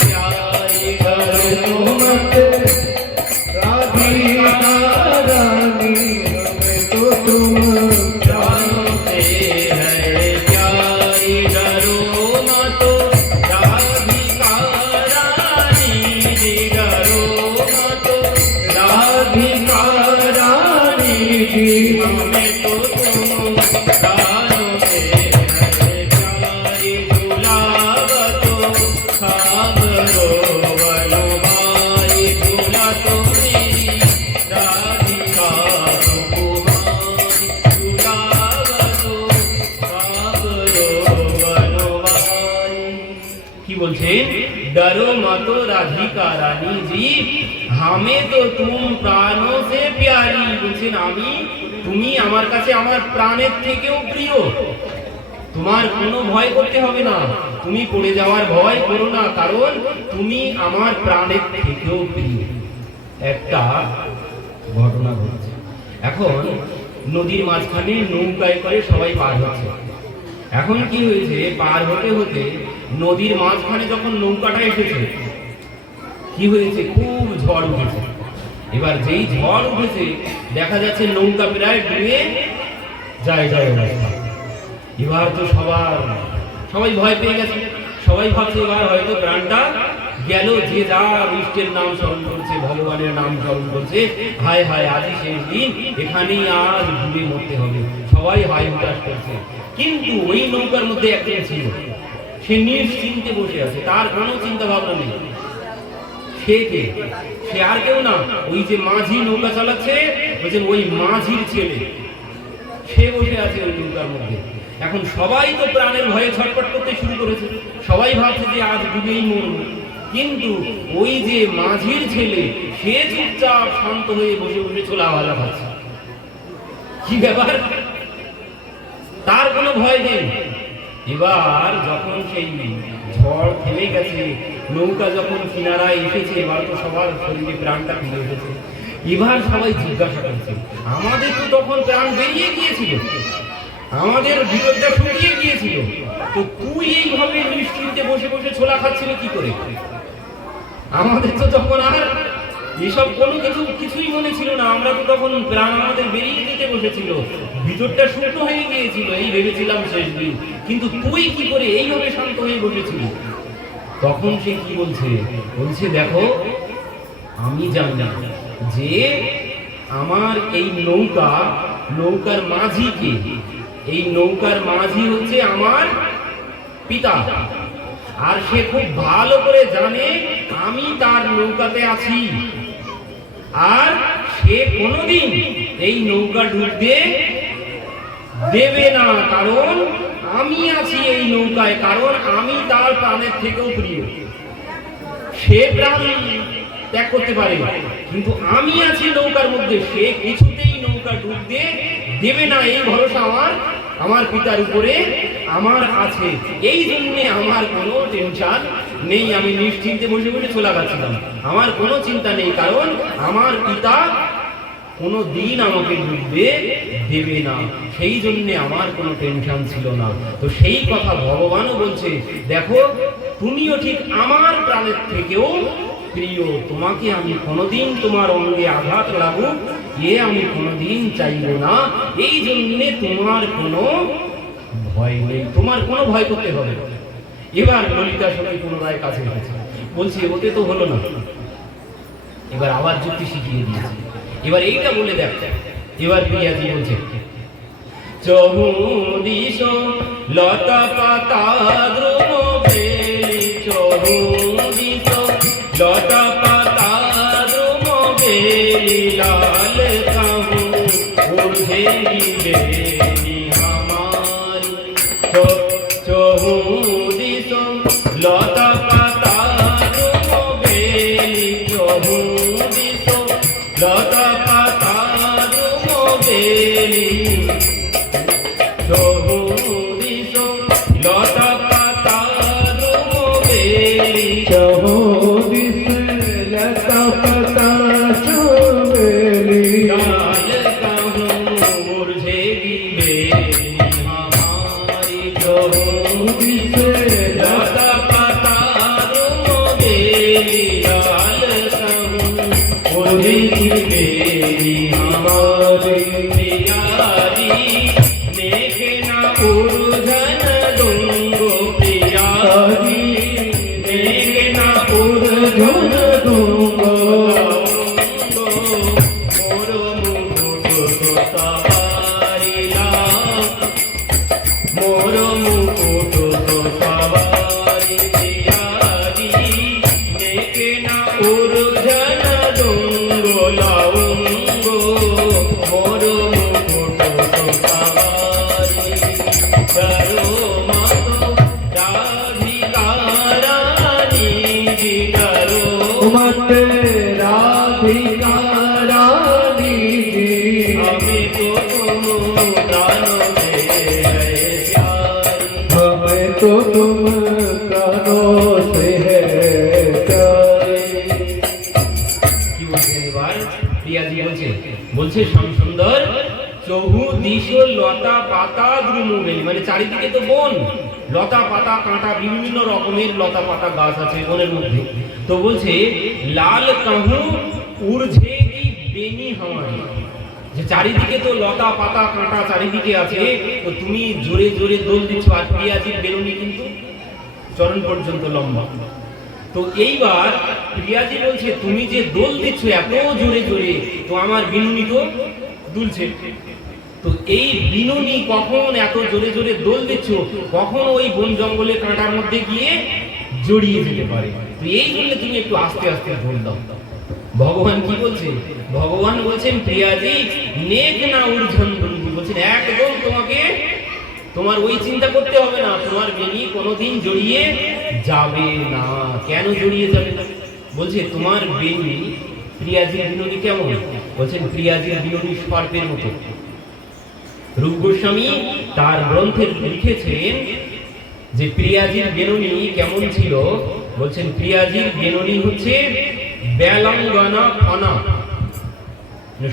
प्यारी, करो मत राधिका रानी हमें तो तुम प्राणों से है प्यारी, डरो मत राधिका रानी, डरो मत राधिका रानी हमें तो तुम प्राणों से है प्यारी, झुलावतो सावरो बनवारी, झुलातो मेरी राधिका सुकुमारी, झुलावतो सावरो बनवारी। কি বলছেন? डरो मत राधिका रानी जी, हमें तो तुम प्राणों से प्यारी। বলছেন আমি, তুমি আমার কাছে আমার প্রাণের থেকেও প্রিয়। তোমার কোনো ভয় করতে হবে না, তুমি পড়ে যাওয়ার ভয় করো না, কারণ তুমি আমার প্রাণের থেকেও প্রিয়। একটা ঘটনা ঘটছে। এখন নদীর মাঝখানে নৌকায় করে সবাই পার হচ্ছে। এখন কি হয়েছে, পার হতে হতে নদীর মাঝখানে যখন নৌকাটা এসেছে, কি হয়েছে, খুব ঝড় উঠেছে। এবার যেই ঝড় উঠেছে দেখা যাচ্ছে নৌকা প্রায় ডুবে যায় অবস্থা। এবার তো সবাই ভয় পেয়ে গেছে, সবাই ভাবছে এবার হয়তো প্রাণটা গেল। যে যা ইষ্টের নাম স্মরণ করছে, ভগবানের নাম স্মরণ করছে, হায় হায় আজই শেষ দিন, এখানেই আজ ডুবে মরতে হবে, সবাই হায় হুতাশ করছে। কিন্তু ওই নৌকার মধ্যে একজন ছিল, সে নিশ্চিন্তে বসে আছে, তার কোনো চিন্তা ভাবনা নেই। সে কে? সে আর কেউ না, ওই যে মাঝি নৌকা চালাচ্ছে, বলছেন ওই মাঝির ছেলে, সে বসে আছে ওই নৌকার মধ্যে। এখন সবাই তো প্রাণের ভয়ে ছটফট করতে শুরু করেছে, সবাই ভাবছে যে আজ ডুবেই মরব। কিন্তু ওই যে মাঝির ছেলে, সে চুপচাপ শান্ত হয়ে বসে বসে ছোলা ভাজা খাচ্ছে। কি ব্যাপার, তার কোনো ভয় নেই। এবার যখন সেই ঝড় থেমে গেছে, নৌকা যখন কিনারায় এসেছে, এবার তো সবার শরীরে প্রাণটা ফিরে এসেছে। এবার সবাই জিজ্ঞাসা করছে, আমাদের তো তখন প্রাণ বেরিয়ে গিয়েছিল, আমাদের ভিতরটা শুকিয়ে গিয়েছিল, তো তুই এইভাবে নিশ্চিন্তে বসে বসে ছোলা খাচ্ছিলি কি করে? আমাদের তো তখন আর এসব কোনো কিছুই মনে ছিল না, আমরা তো তখন প্রাণ আমাদের বেরিয়ে যেতে বসেছিল, ভিতরটা শুকনো হয়ে গিয়েছিল, এই ভেবেছিলাম শেষ দিন, কিন্তু তুই কি করে এইভাবে শান্ত হয়ে বসেছিলি? তখন সে কি বলছে, দেখো আমি জানি যে আমার এই নৌকার মাঝি কে, এই নৌকার মাঝি হচ্ছে আমার পিতা, আর সে খুব ভালো করে জানে আমি তার নৌকাতে আছি, আর সে কোনোদিন এই নৌকা ডুবতে দেবে না, কারণ আমি আছি এই নৌকায়, কারণ আমি তার প্রাণের থেকেও প্রিয়। সে প্রাণ ত্যাগ করতে পারে, কিন্তু আমি আছি নৌকার মধ্যে, সে কিছুতেই নৌকা ডুবতে দেবে না, এই ভরসা আমার পিতার উপরে আমার আছে। এই জন্য আমার কোনো টেনশন নেই, আমি নিশ্চিন্তে বসে বসে ছোলা খাচ্ছিলাম, আমার কোনো চিন্তা নেই, কারণ আমার পিতা কোনো দিন আমাকে ডুবতে দেবে না, সেই জন্য আমার কোনো টেনশন ছিল না। তো সেই কথা ভগবানও বলছে, দেখো তুমিও ঠিক আমার প্রাণের থেকেও প্রিয়, তোমাকে আমি কোনোদিন তোমার অঙ্গে আঘাত লাগুক আমি কোনোদিন চাইব না, এই জন্যে তোমার কোনো ভয় নেই, তোমার কোনো ভয় করতে হবে না। এবার ললিতা সখী পুনরায় কাছে এসেছে, বলছি ওতে তো হলো না, এবার আবার যুক্তি শিখিয়ে দিয়েছে, এবার এইটা বলে দেখ। এবার প্রিয়াজি বলছে, চহুদিশ লতা পাতা দ্রুম বেলি, চহুদিশ লতা পাতা দ্রুম বেলি, লাল কাহু উর্ধে বেলি আমারি, চহুদিশ লতা পাতা দ্রুম বেলি, চহুদিশ লতা পাতা দ্রুম বেলি, চহুদিশ লতা পাতা দ্রুম বেলি, চহুদিশ লতা পাতা চুবেলি, লাল কাহু উর্ধে বেলি আমারি, চহুদিশ লতা পাতা দ্রুম বেলি, লাল কাহু উর্ধে বেলি আমারি, প্রিয়ারি নেকে না উর্ধন দুঙ্গো, প্রিয়ারি নেকে না উর্ধন দুঙ্গো, মোর মুকুট সবারিলা, মোর মুকুট সবারি, প্রিয়ারি নেকে না উর্ধন দুঙ্গো, লাউঙ্গো মোর মুকুট সবারি, ডরো মত রাধিকা রানী राधिका रानी जी हमें तो तुम कानों से है प्यारी, हमें तो तुम कानों से है प्यारे। কি বলছেন এবার প্রিয়াজি বলছে শ্যাম সুন্দর চৌহুদিশ লতা পাতা দ্রুমবেলি, মানে চারিদিকে তো বন, লতা পাতা কাঁটা বিভিন্ন রকমের লতা পাতা গাছ আছে বনের মধ্যে। তো বলছে লাল কাহু উর্ঝে বেনি হামারি, যে চারিদিকে তো লতা পাতা কাঁটা চারিদিকে আছে, তো তুমি জোরে জোরে দোল দিচ্ছ, আর প্রিয়াজির বেলুনি কিন্তু চরণ পর্যন্ত লম্বা। তো এইবার প্রিয়াজি বলছে তুমি যে দোল দিচ্ছ এত জোরে জোরে, তো আমার বিনুনি তো দুলছে। তো এই বিনুনি কখন এত জোরে জোরে দোল দিচ্ছ, কখন ওই বন জঙ্গলের কাঁটার মধ্যে গিয়ে জড়িয়ে যেতে পারে, তো এই জন্য তুমি একটু আস্তে আস্তে দোল দাও। ভগবান কি বলছে? ভগবান বলছেন প্রিয়াজি নেক না ঊর্ধ্বন বন্ধু, বলছেন একদম তোমাকে তোমার ওই চিন্তা করতে হবে না, তোমার বেনি কোনোদিন জড়িয়ে যাবে না। কেন জড়িয়ে যাবে না? বলছে তোমার বেনি প্রিয়াজির বিনুনি কেমন? বলছেন প্রিয়াজির বিনুনি সর্পের মতো। রূপ গোস্বামী তার গ্রন্থে লিখেছেন যে প্রিয়াজির বেনুনি কেমন ছিল। বলছেন প্রিয়াজির বেনুনি হচ্ছে বেলাঙ্গনা ফনা,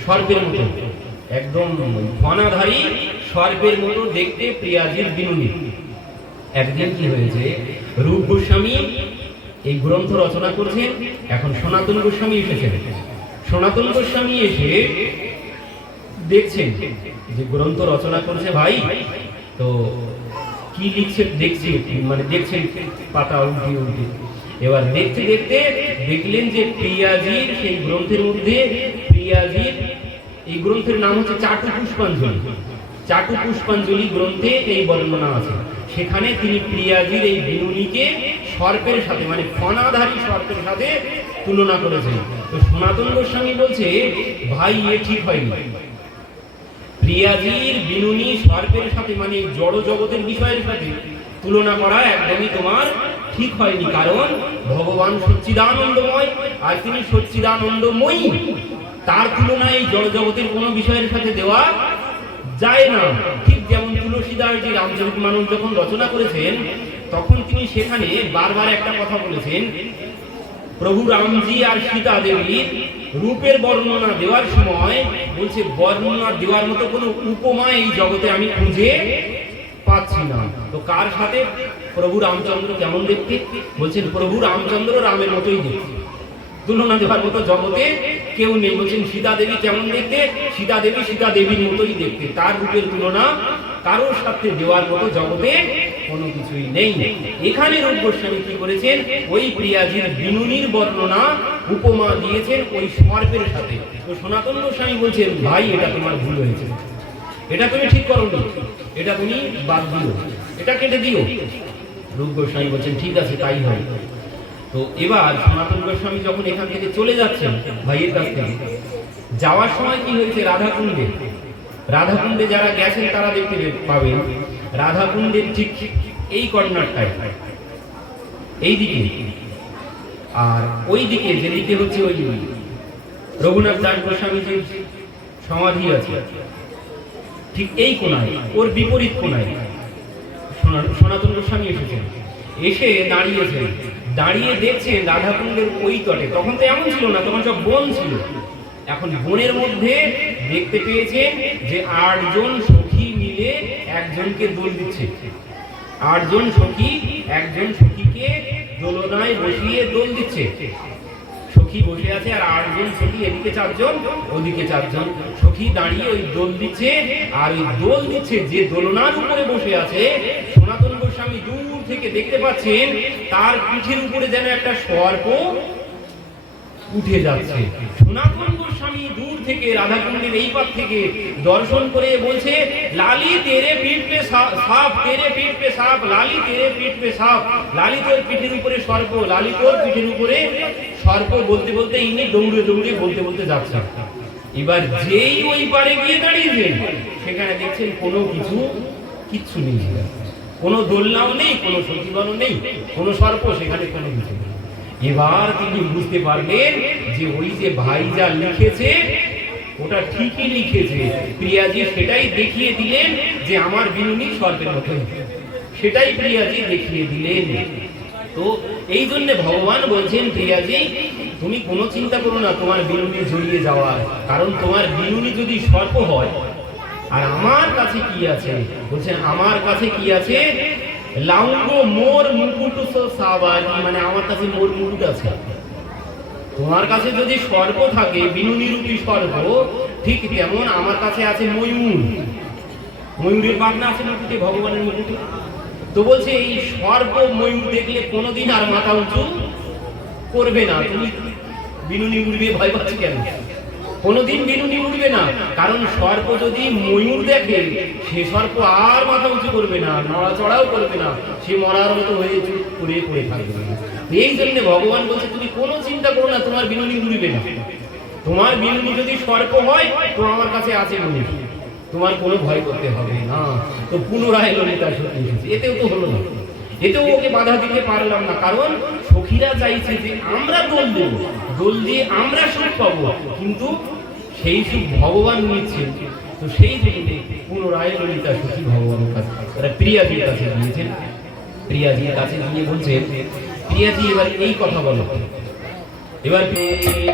সর্পের মতো, একদম ফনাধারী সর্পের মতো দেখতে প্রিয়াজির বিনুনি। একদিন কি হয়েছে, রূপ গোস্বামী এই গ্রন্থ রচনা করছেন, এখন সনাতন গোস্বামী এসেছেন। সনাতন গোস্বামী এসে দেখছেন যে গ্রন্থ রচনা করছে ভাই, তো কি লিখছে দেখছি, মানে দেখছেন পাতা উল্টে উল্টে। এবার দেখতে দেখতে দেখলেন যে প্রিয়াজির সেই গ্রন্থের মধ্যে, প্রিয়াজির এই গ্রন্থের নাম হচ্ছে চাটু পুষ্পাঞ্জলি। চাটু পুষ্পাঞ্জলি গ্রন্থে এই বর্ণনা আছে, সেখানে তিনি প্রিয়াজির এই বিনুনিকে সর্পের সাথে, মানে ফনাধারী সর্পের সাথে তুলনা করেছেন। তো সনাতন গোস্বামী বলছে ভাই এ ঠিক হয়নি, প্রিয়াজির বিনুনি সর্পের সাথে, মানে জড় জগতের বিষয়ের সাথে তুলনা করা একদমই তোমার ঠিক হয়নি। কারণ ভগবান সচ্চিদানন্দময়, আর তিনি সচ্চিদানন্দময়ী, তার তুলনায় এই জড় জগতের কোনো বিষয়ের সাথে দেওয়া যায় না। ঠিক যেমন তুলসীদাসজি রামচরিতমানস যখন রচনা করেছেন, তখন তিনি সেখানে বারবার একটা কথা বলেছেন, প্রভু রামজি আর সীতা দেবীর রূপের বর্ণনা দেওয়ার সময় বলছে বর্ণনা দেওয়ার মতো কোনো উপমা এই জগতে আমি খুঁজে পাচ্ছি না। তো কার সাথে? প্রভু রামচন্দ্র কেমন দেখতে? বলছেন প্রভু রামচন্দ্র রামের মতোই দেখতে, তুলনা দেওয়ার মতো জগতে কেউ নেই। বলছেন সীতা দেবী কেমন দেখতে? সীতা দেবী সীতা দেবীর মতোই দেখতে, তার রূপের তুলনা কারোর সাথে দেওয়ার মতো জগতে কোনো কিছুই নেই। এখানে রূপ গোস্বামী কি করেছেন, ওই প্রিয়াজির বিনুনির বর্ণনা উপমা দিয়েছেন ওই সর্পের সাথে। তো সনাতন গোস্বামী বলছেন ভাই এটা তোমার ভুল হয়েছে, এটা তুমি ঠিক করোনি, এটা তুমি বাদ দিও, এটা কেটে দিও। রূপ গোস্বামী বলছেন ঠিক আছে তাই হয়। তো এবার সনাতন গোস্বামী যখন এখান থেকে চলে যাচ্ছেন ভাইয়ের কাছ থেকে, যাওয়ার সময় কি হয়েছে, রাধাকুণ্ডে, রাধাকুণ্ডে যারা গেছেন তারা দেখতে পাবেন রাধাকুণ্ডের ঠিক এই কর্নারটায়, এই দিকে, আর ওই দিকে যেদিকে হচ্ছে ওই রঘুনাথ দাস গোস্বামীজির সমাধি আছে, ঠিক এই কোণায়, ওর বিপরীত কোণায় সনাতন গোস্বামী এসেছেন। এসে দাঁড়িয়েছেন, দাঁড়িয়ে দেখছেন রাধাকুণ্ডের ওই তটে, তখন তো এমন ছিল না, তখন সব বন ছিল। এখন বনের মধ্যে দেখতে পেয়েছেন যে 8 জন সখী মিলে একজনকে দোল দিচ্ছে। 8 জন সখী একজন সখীকে দোলনায় বসিয়ে দোল দিচ্ছে। সখী বসে আছে আর 8 জন সখী, এদিকে 4 জন ওদিকে 4 জন সখী দাঁড়িয়ে ওই দোল দিচ্ছে। আর ওই দোল দিচ্ছে যে দোলনার উপরে বসে আছে, সনাতন গোস্বামী দূর থেকে দেখতে পাচ্ছেন তার পিঠের উপরে যেন একটা সর্প উঠে যাচ্ছে। সনাতন গোস্বামী দূর থেকে রাধাকুণ্ডের এই পাশ থেকে দর্শন করে বলছে লালি তেরে পিঠ পে সাপ, তেরে পিঠ পে সাপ, লালি তেরে পিঠ পে সাপ, লালি তোর পিঠের উপরে সর্প, লালি তোর পিঠের উপরে সর্প। বলতে বলতে ইনি দৌড়ে দৌড়ে বলতে বলতে যাচ্ছেন। এবার যেই ওই পারে গিয়ে দাঁড়িয়েছেন, সেখানে দেখছেন কোনো কিচ্ছু নেই, কোনো দোলনাও নেই, কোনো সখীগণও নেই, কোনো সর্প সেখানে কোনো কিছু নেই। এবার তিনি বুঝতে পারলেন যে ওই যে ভাই যা লিখেছে ওটা ঠিকই লিখেছে। প্রিয়াজি সেটাই দেখিয়ে দিলেন যে আমার বিনুনি সর্পের মতো, সেটাই প্রিয়াজি দেখিয়ে দিলেন। তো এই জন্য ভগবান বলছেন, প্রিয়াজি তুমি কোনো চিন্তা করো না তোমার বিনুনি জড়িয়ে যাওয়ার, কারণ তোমার বিনুনি যদি সর্প হয় আর আমার কাছে কি আছে, বলছেন আমার কাছে কি আছে, লাউঙ্গ মোর মুকুট সাবারি, মানে আমার কাছে মোর মুকুট আছে। তোমার কাছে যদি সর্প থাকে, বিনুনি রূপী সর্প, ঠিক তেমন আমার কাছে আছে ময়ূর। ময়ূরের পাখনা আছে মুকুটে, ভগবানের মুকুটে। তো বলছে এই সর্প ময়ূর দেখলে কোনোদিন আর মাথা উঁচু করবে না। তুমি বিনুনি উড়বে ভয় পাচ্ছ কেন? কোনোদিন বিনুনি উড়বে না, কারণ সর্প যদি ময়ূর দেখে সে সর্প আর মাথা উঁচু করবে না, নড়াচড়াও করবে না, সে মরার মতো হয়ে চুপ করে পড়ে থাকবে। এই জন্য ভগবান বলছে তুমি কোনো চিন্তা করো না, তোমার বিনুনি উড়বে না। তোমার বিনুনি যদি সর্প হয় তো আমার কাছে আছে ময়ূর, তোমার কোনো ভয় করতে হবে না। তো পুনরায় ললিতা সখী এসেছে, এতেও তো হলো না, এতেও ওকে বাধা দিতে পারলাম না, কারণ সখীরা চাইছে যে আমরা দোল দেব, দোল দিয়ে আমরা সুখ পাবো, কিন্তু সেই সুখ ভগবান নিচ্ছেন। তো সেই জন্য পুনরায় ললিতা সখী ভগবানের কাছে, তারা প্রিয়াজির কাছে গিয়েছেন। প্রিয়াজির কাছে গিয়ে বলছেন, প্রিয়াজি এবার এই কথা বলো, এবার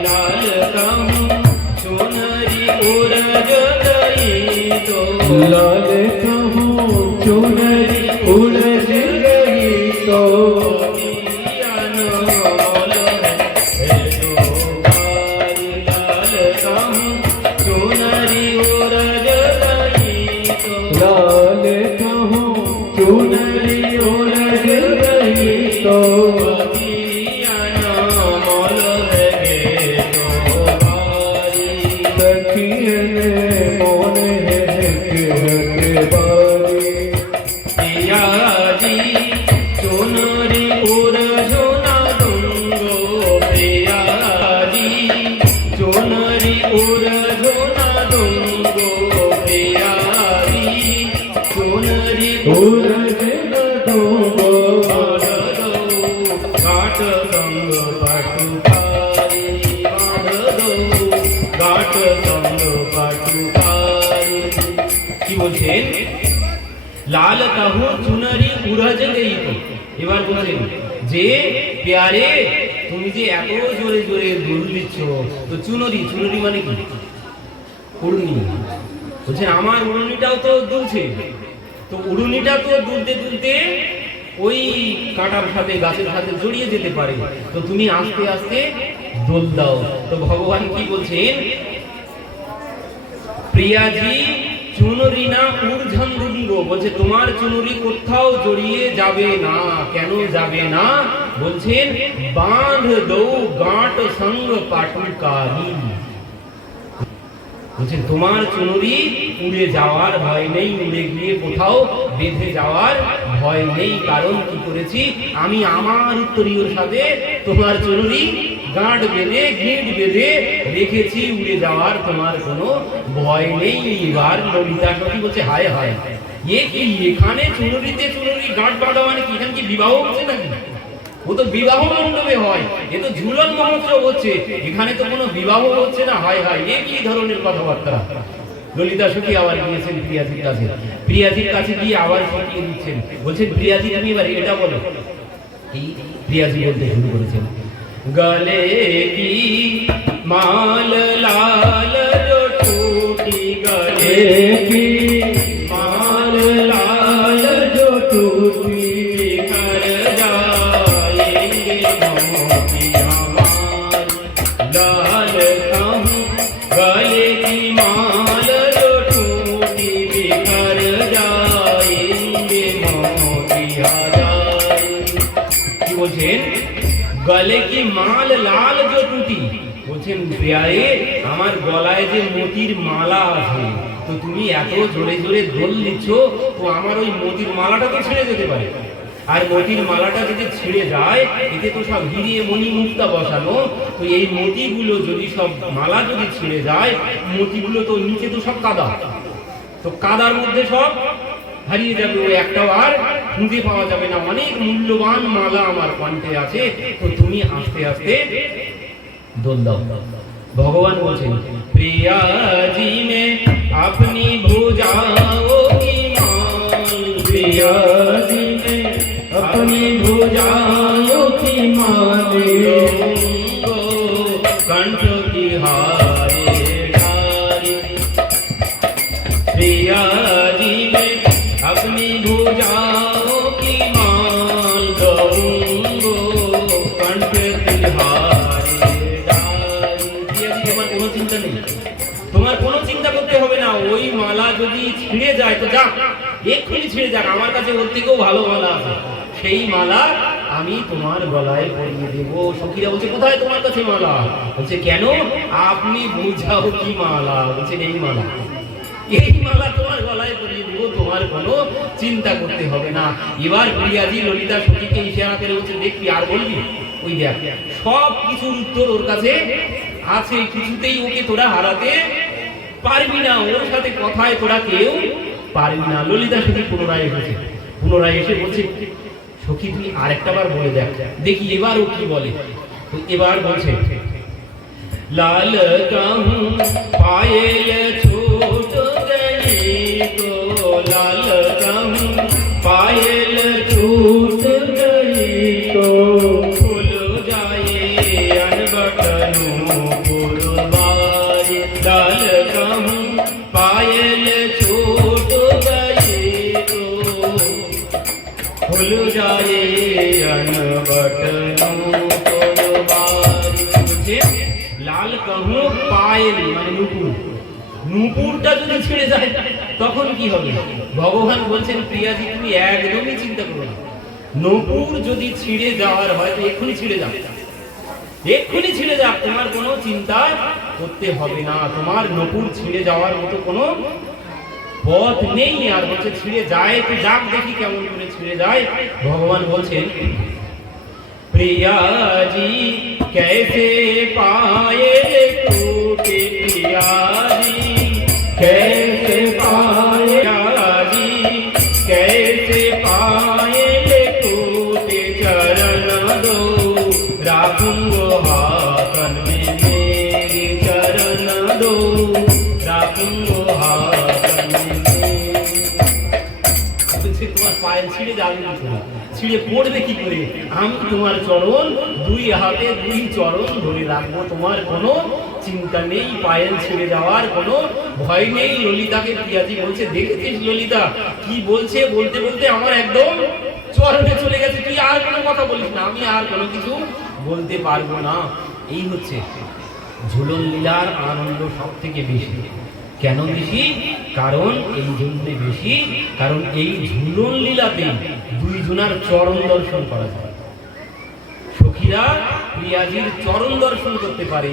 লাল কাম সোনারি ওরজ গই তো, लाल कहूँ चुनरी उलझ गई तो, लाल कहूँ चुनरी उलझ गई तो, सखियन मोन है के बारी, प्रियाजी चुनरी उरझोना दूंगो, प्रियाजी चुनरी उरझोना दूंगो, प्रियाजी चुनरी उलझ दूंगो, घाट संग पटुकारी, घाट संग पटुकारी। কি বলছেন, লাল কাহু চুনারি উড়াজ গই তো। এবার বলছেন যে প্যারে তুমি যে এত জোরে জোরে দুল দিচ্ছ, তো চুনরি, চুনরি মানে কি? উড়নি। বলছেন আমার উড়নিটাও তো দুলছে, তো উড়নিটা তো দুলতে দুলতে ওই কাঁটার সাথে গাছের সাথে জড়িয়ে যেতে পারে, তো তুমি আস্তে আস্তে দোল দাও। তো ভগবান কি বলছেন, প্রিয়াজি চুনরি না উর্ঝন্দুঙ্গ, বলছে তোমার চুনরি কোথাও জড়িয়ে যাবে না। কেন যাবে না? বলছেন বাঁধ দৌ গাঁট সঙ্গ পাটুকারি, বলছেন তোমার চুনরি উড়ে যাওয়ার ভয় নেই, উড়ে গিয়ে কোথাও বেঁধে যাওয়ার ভয় নেই। কারণ কি করেছি আমি, আমার উত্তরীয়র সাথে তোমার চুনরি গাঁট বেঁধে গিঁট বেঁধে রেখেছি, উড়ে যাওয়ার তোমার কোনো ভয় নেই। এবার ললিতা সখী বলছে হায় হায়, এ কি এখানে চুনরিতে চুনরি গাঁট বাঁধা মানে কি? এখানে কি বিবাহ হচ্ছে নাকি? ও তো বিবাহ মণ্ডপে হয়, এ তো ঝুলন মহোৎসব হচ্ছে, এখানে তো কোনো বিবাহ হচ্ছে না। হায় হায়, এ কি ধরনের কথাবার্তা? ললিতা সখী আবার গিয়েছেন প্রিয়াজির কাছে, প্রিয়াজির কাছে গিয়ে আবার শিখিয়ে দিচ্ছেন। বলছেন প্রিয়াজি তুমি এবার এটা বলো। এই প্রিয়াজি বলতে শুরু করেছেন, গলে কি মাল লাল টুটি, গলে কি মাল লাল जो टूटी, कर जाएंगे मोती हमारे, लाल कहूँ गले की माल जो टूटी, बिखर जाएंगे मोती हमारे। কি বলছেন, গলে কি মাল লাল जो टूटी, বলছেন প্রিয়ারে আমার গলায় যে মোতির মালা আছে, তো তুমি এত জোরে জোরে দোল দিচ্ছ, তো আমার ওই মোতির মালাটা তো ছিঁড়ে যেতে পারে। আর মোতির মালাটা যদি ছিঁড়ে যায়, এতে তো সব হিরে মণি মুক্তা বসানো, তো এই মোতিগুলো যদি সব মালা যদি ছিঁড়ে যায়, মোতিগুলো তো নিচে তো সব কাদা, তো কাদার মধ্যে সব হারিয়ে যাবে, ওই একটাও আর খুঁজে পাওয়া যাবে না, অনেক মূল্যবান মালা আমার কণ্ঠে আছে, তো তুমি আস্তে আস্তে দোল দাও। ভগবান বলছেন প্রিয়া জি মে আপনি ভুজাও কি মাল, প্রিয়া জি মে আপনি ভুজাও কি মাল, कंठ की हारे डारी, प्रिया जी में अपनी भुजाओं की माल दूंगो, कंठ की हारे डारी। प्रिया जी তোমার কোনো চিন্তা নেই, তোমার কোনো চিন্তা করতে হবে না। ওই মালা যদি ছিঁড়ে যায় তো যাক, এক্ষুনি ছিঁড়ে যাক, আমার কাছে ওর থেকেও ভালো মালা আছে, সেই মালা আমি তোমার গলায় পরিয়ে দেব। সখীরা বলছে কোথায় তোমার কাছে মালা? বলছে কেন? আপনি বুঝাও কি মালা? বলছে এই মালা, এই মালা তোমার গলায় পরিয়ে দেব, তোমার কোনো চিন্তা করতে হবে না। এবার প্রিয়াজি ললিতা সখীকে ইশারা করে বলছে দেখবি আর বলবি, ওই দেখ সব কিছুর উত্তর ওর কাছে আছে, কিছুতেই ওকে তোরা হারাতে পারবি না, ওর সাথে কথায় তোরা কেউ পারবি না। ললিতা সখী পুনরায় এসেছে, পুনরায় এসে বলছে সখী তুই আরেকটা বার বলে দেখ, দেখি এবার ও কি বলে। তো এবার বলছে লাল কাহু পায়েল ছুট গই তো, লাল কাহু পায়েল ছুট গই তো, ফুল যায় अनबटनु पुरवाए, लाल काहू पायल छूट गई तो, ফুল যায় अनबटनु पुरवाए। লাল কাহু পায়েল মানে নুপুর, নুপুরটা যদি ছিঁড়ে যায় তখন কি হবে? ভগবান বলছেন প্রিয়াজি তুমি একদমই চিন্তা করো না, নুপুর যদি ছিঁড়ে যাওয়ার হয় তো এক্ষুনি ছিঁড়ে যাও, এক্ষুনি ছিঁড়ে যাক, তোমার কোনো চিন্তা করতে হবে না, তোমার নুপুর ছিঁড়ে যাওয়ার মতো কোনো পথ নেই। আর বলছে ছিঁড়ে যায় তো যাক, দেখি কেমন করে ছিঁড়ে যায়। ভগবান বলছেন প্রিয়াজি कैसे पाए टूटे, प्रियाजी कैसे पाए, प्रियाजी कैसे पाए टूटे, चरण दो राखूंगो हाथन में मेरी, चरण दो राखूंगो हाथन में मेरी। তোমার পায়ের ছিঁড়ে যাবে না, ছিঁড়ে পড়বে কি করে? আমি তোমার চরণ দুই হাতে দুই চরণ ধরে রাখবো, তোমার কোনো চিন্তা নেই, পায়েল ছিঁড়ে যাওয়ার কোনো ভয় নেই। ললিতাকে প্রিয়াজি বলছে দেখেছিস ললিতা কি বলছে, বলতে বলতে আমার একদম চরণে চলে গেছে, তুই আর কোনো কথা বলিস না, আমি আর কোনো কিছু বলতে পারবো না। এই হচ্ছে ঝুলন লীলার আনন্দ সব থেকে বেশি। কেন বেশি? কারণ এই জন্য বেশি, কারণ এই ঝুলন লীলাতে দুইজনার চরণ দর্শন করা যায়। সখীরা প্রিয়াজির চরণ দর্শন করতে পারে,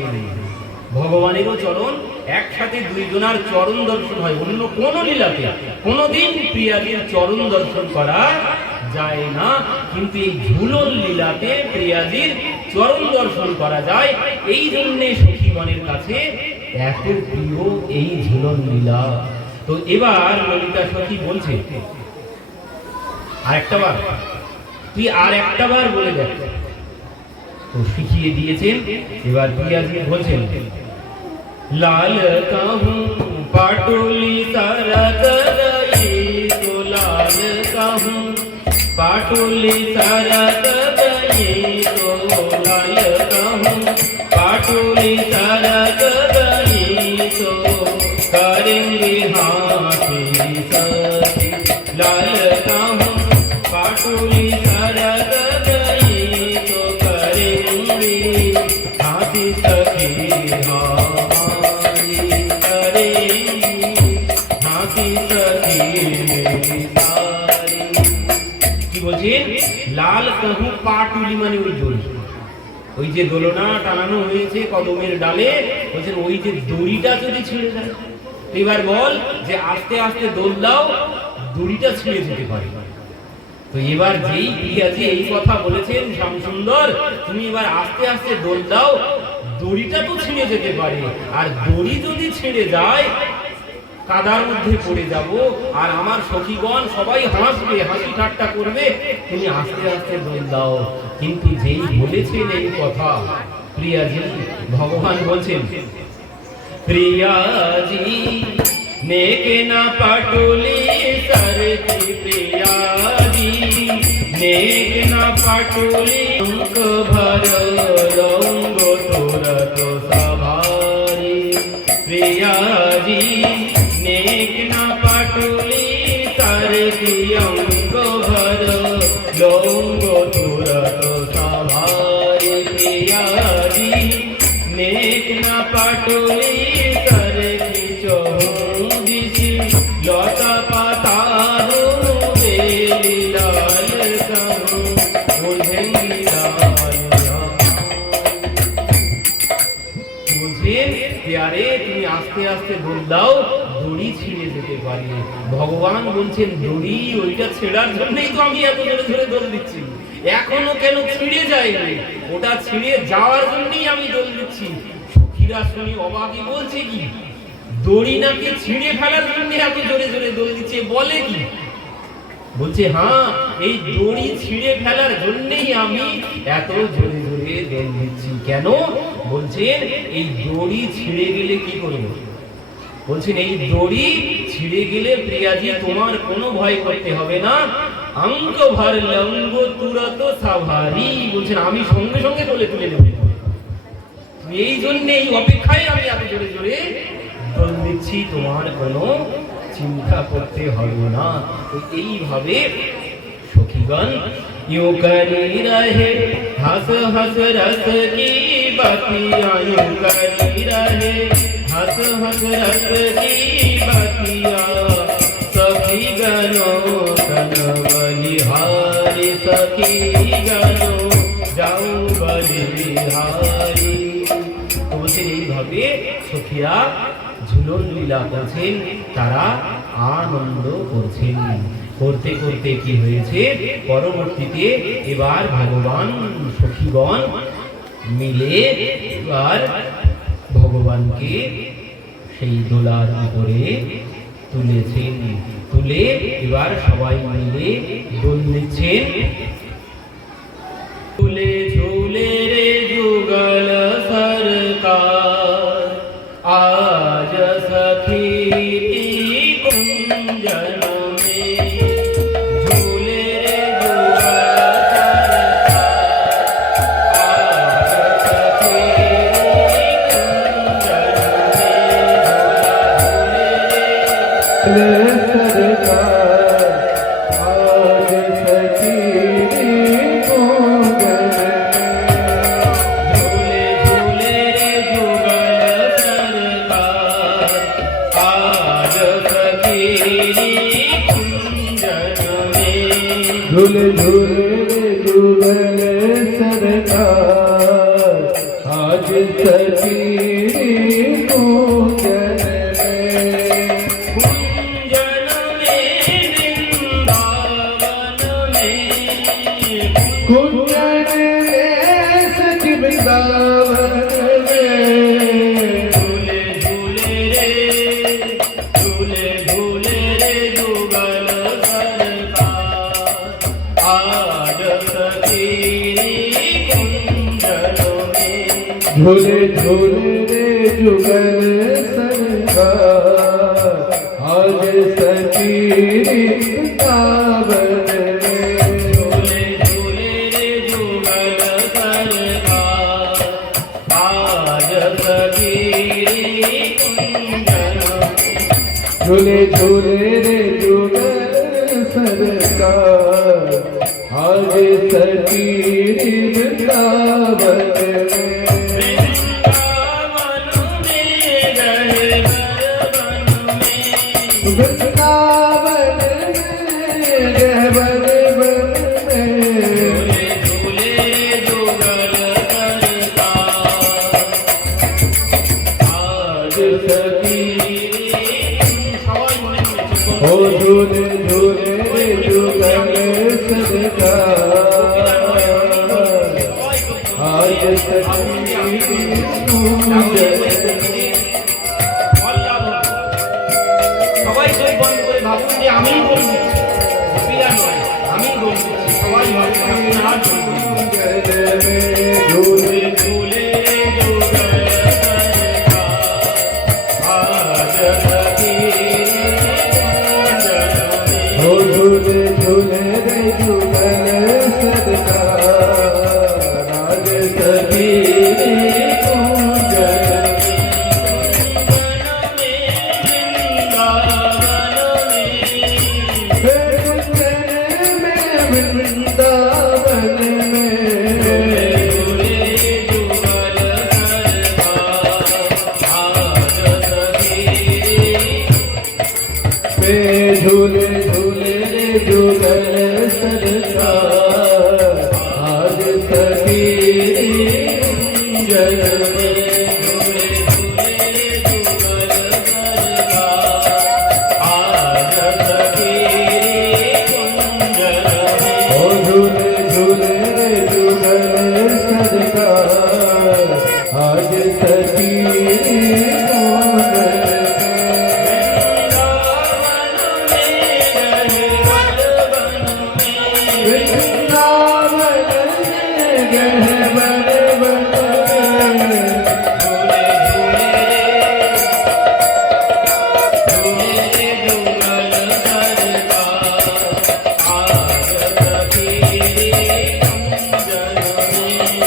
ভগবানেরও চরণ একসাথে দুইজনার চরণ দর্শন হয়। অন্য কোন লীলাতে কোনদিন প্রিয়াজির চরণ দর্শন করা যায় না, কিন্তু এই ঝুলন লীলাতে প্রিয়াজির চরণ দর্শন করা যায়। এই জন্যে সখীগণের কাছে এত প্রিয় এই ঝুলন লীলা। তো এবার ললিতা সখী বলছে আরেকটা বার, তুই আর একটা বার বলে দেখ। তো শিখিয়ে দিয়েছেন। এবার প্রিয়াজি বলছেন লাল কাহু পাটুলি सरक गई तो, लाल काहू पाटुली सरक गई तो, लाल काहू पाटुली सरक गई तो, करेंगे हाथी सखी, लाल काहू पाटुली सरक गई तो, करेंगे हाथी सखी हमारी, करेंगे हाथी सखी मेरी सारी। কি বলছেন? লাল কাহু পাটুলি মানে ওই দড়ি, ওই যে দোলনা টানানো হয়েছে কদমের ডালে, বলছেন ওই যে দড়িটা যদি ছিঁড়ে যায়, এবার বল যে আস্তে আস্তে দোল দাও, দড়িটা ছিঁড়ে যেতে পারে। তো এবার যেই প্রিয়াজি এই কথা বলেছেন শ্যামসুন্দর, তুমি এবার আস্তে আস্তে দোল দাও, দড়িটা তো ছিঁড়ে যেতে পারে, আর দড়ি যদি ছিঁড়ে যায় কাদার মধ্যে পড়ে যাব, আর আমার সখীগণ সবাই হাসবে, হাসি ঠাট্টা করবে, তুমি আস্তে আস্তে দোল দাও। কিন্তু যেই বলেছেন এই কথা প্রিয়াজি, ভগবান বলছেন, প্রিয়াজি নেকে না পাটুলি সরতি, প্রিয়াজি নেকে না পাটুলি অঙ্ক ভর রঙ্গ তুরত সভারি, প্রিয়াজি নেক না পাটুলি সরতি অঙ্ক ভর রঙ্গ তুরত সভারি, প্রিয়াজি নেক না পাটুলি সরতি চৌদিশি লতা পাতা বেলি লাল কাহু বুঝেঙ্গি লাল। বুঝেন প্যারে, তুমি আস্তে আস্তে দোল দাও, দড়ি ছিঁড়ে যেতে পারে। ভগবান বলছেন দড়ি ওইটা ছেঁড়ার জন্যই তো আমি এত জোরে জোরে দোল দিচ্ছি, এখনো কেন ছিঁড়ে যায়নি, ওটা ছিঁড়ে যাওয়ার জন্যই আমি দোল দিচ্ছি। সখীরা শুনি অবাকই, বলছে কি দড়ি নাকি ছিঁড়ে ফেলার জন্য এত জোরে জোরে দোল দিচ্ছে, বলে কি? বলছে হ্যাঁ, এই দড়ি ছিঁড়ে ফেলার জন্যই আমি এত জোরে জোরে দোল দিচ্ছি। কেন? বলছেন এই দড়ি ছিঁড়ে গেলে কি করবো? বলছেন এই দড়ি ছিঁড়ে গেলে প্রিয়াজি তোমার কোনো ভয় করতে হবে না, অঙ্ক ভর লঙ্গ তুরত সাভারি, বলছেন আমি সঙ্গে সঙ্গে দোলে তুলে নেব। এই জন্য এই অপেক্ষায় আমি এত জোরে জোরে দোল দিচ্ছি, তোমার কোনো চিন্তা করতে হবে না। তো এইভাবে সখীগণ यूं करी रहे हंस हंस रस की बतिया, यूं करी रहे हंस हंस रस की बतिया, सखी गनो तन बलिहारी, सखी गनो जाऊं बलिहारी। तो বলছেন এইভাবে সখীরা ঝুলন লীলা করছেন, তারা আনন্দ করছেন। করতে করতে কি হয়েছে, পরবর্তীতে এবার ভগবান সখীগণ মিলে এবার ভগবানকে সেই দোলার উপরে তুলেছেন, তুলে এবার সবাই মিলে দোল দিচ্ছেন। তুলে ঝুলে রে যুগল সরকার, আজ সখী কুঞ্জন झूले झूले जुगल सरकार, आज सखी कुंजन में, कुंजन में सखी वृंदावन में, झूले झूले रे, झूले झूले रे जुगल सरकार, आज सखी कुंजन में, झूले झूले रे जुगल सरकार, आज सखी वृंदावन में, झूले झूले रे जुगल सरकार, आज सखी कुंजन में। झूले झूले रे जुगल सरकार, आज सखी वृंदावन में, वृंदावन में गहबर वन में, झूले झूले जुगल सरकार, आज सखी ओ झूले झूले रे जुगल सरकार, आज सखी कुंजन में। झूले झूले रे जुगल सरकार आज सखी जल में झूले झूले रे जुगल सरकार आज सखी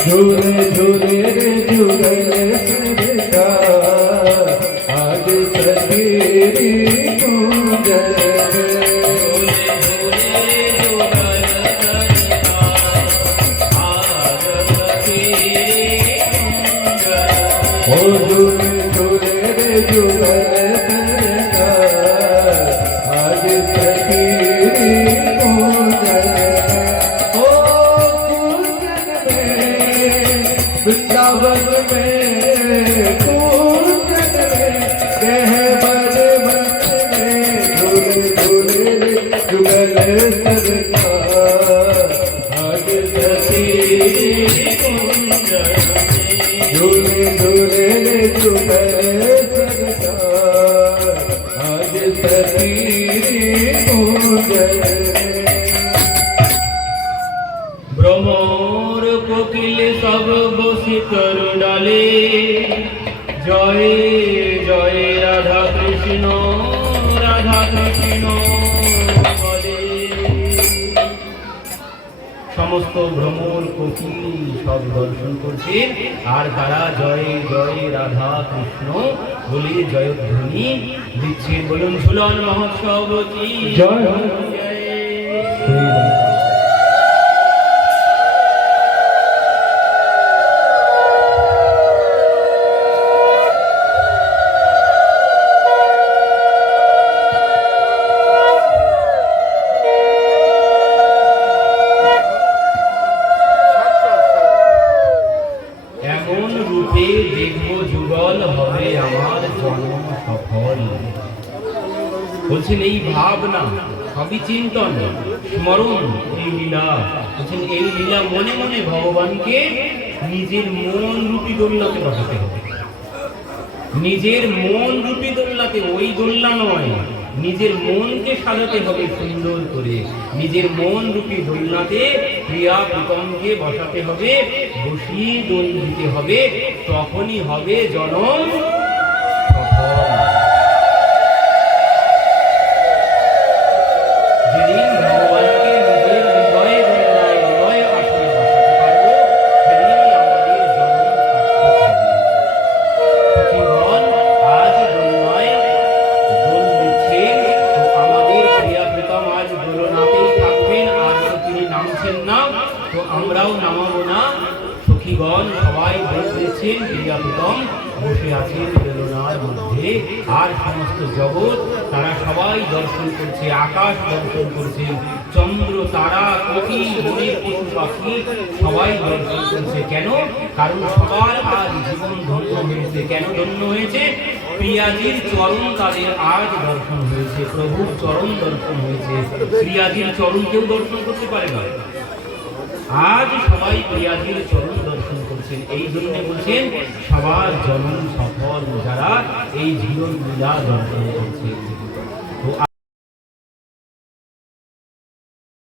झूले झूले रे जुगल सरकार आज सखी कुंजल ओ झूले झूले रे जुगल सरकार आज सखी कुंजल वृंदावन में कूंजन में गहबर वन में झूले झूले जुगल सरकार आज सखी कुंजन झूले झूले जुगल सरकार आज सखी कुंजन भ्रमर कोकिल सब बसी कर डाले जय जय राधा कृष्ण বলে। সমস্ত ভ্রমর কোকিল সব দর্শন করছে আর তারা জয় জয় রাধা কৃষ্ণ বলে জয়ধ্বনি দিচ্ছেন। বলুন ঝুলন মহোৎসব কি জয় জয়। দেখবো যুগল হবে আমার জন্ম সফল। বলছেন এই ভাবনা সবই চিন্তন স্মরণ এই লীলা। বলছেন এই লীলা মনে মনে ভগবানকে নিজের মন রূপী দোলনাতে বসাতে হবে। নিজের মন রূপী দোলনাতে, ওই দোলনা নয়, নিজের মনকে সাজাতে হবে সুন্দর করে। নিজের মন রূপী দোলনাতে প্রিয়া প্রীতমকে বসাতে হবে, বসিয়ে দোল দিতে হবে, তখনই হবে জনম সফল। যেদিন ভগবানকে নিজের হৃদয়ে দোলনায় হৃদয় আসনে বসাতে পারবো, সেদিনই আমাদের জনম সার্থক হবে। আজ দোলনায় দোল দিচ্ছেন, তো আমাদের প্রিয়া প্রীতম আজ দোলনাতেই থাকবেন। আজ তো তিনি নামছেন না, তো আমরাও নামাবো না। সখীগণ সবাই দোল দিচ্ছেন, প্রিয়া প্রীতম বসে আছেন দোলনার মধ্যে। আর সমস্ত জগৎ তারা সবাই দর্শন করছে, আকাশ দর্শন করছে, চন্দ্র তারা কোটি বনের পশু পাখি সবাই দর্শন করছে। কেন? কারণ সবার আজ জীবন ধন্য হয়েছে। কেন ধন্য হয়েছে? প্রিয়াজির চরণ তাদের আজ দর্শন হয়েছে, প্রভুর চরণ দর্শন হয়েছে। প্রিয়াজির চরণ কেউ দর্শন করতে পারে না। আজ সবাই প্রিয়াজির চরণ দর্শন করছেন। এই জন্য বলছেন সবার জনম সফল যারা এই জীবন লীলা দর্শন করছেন।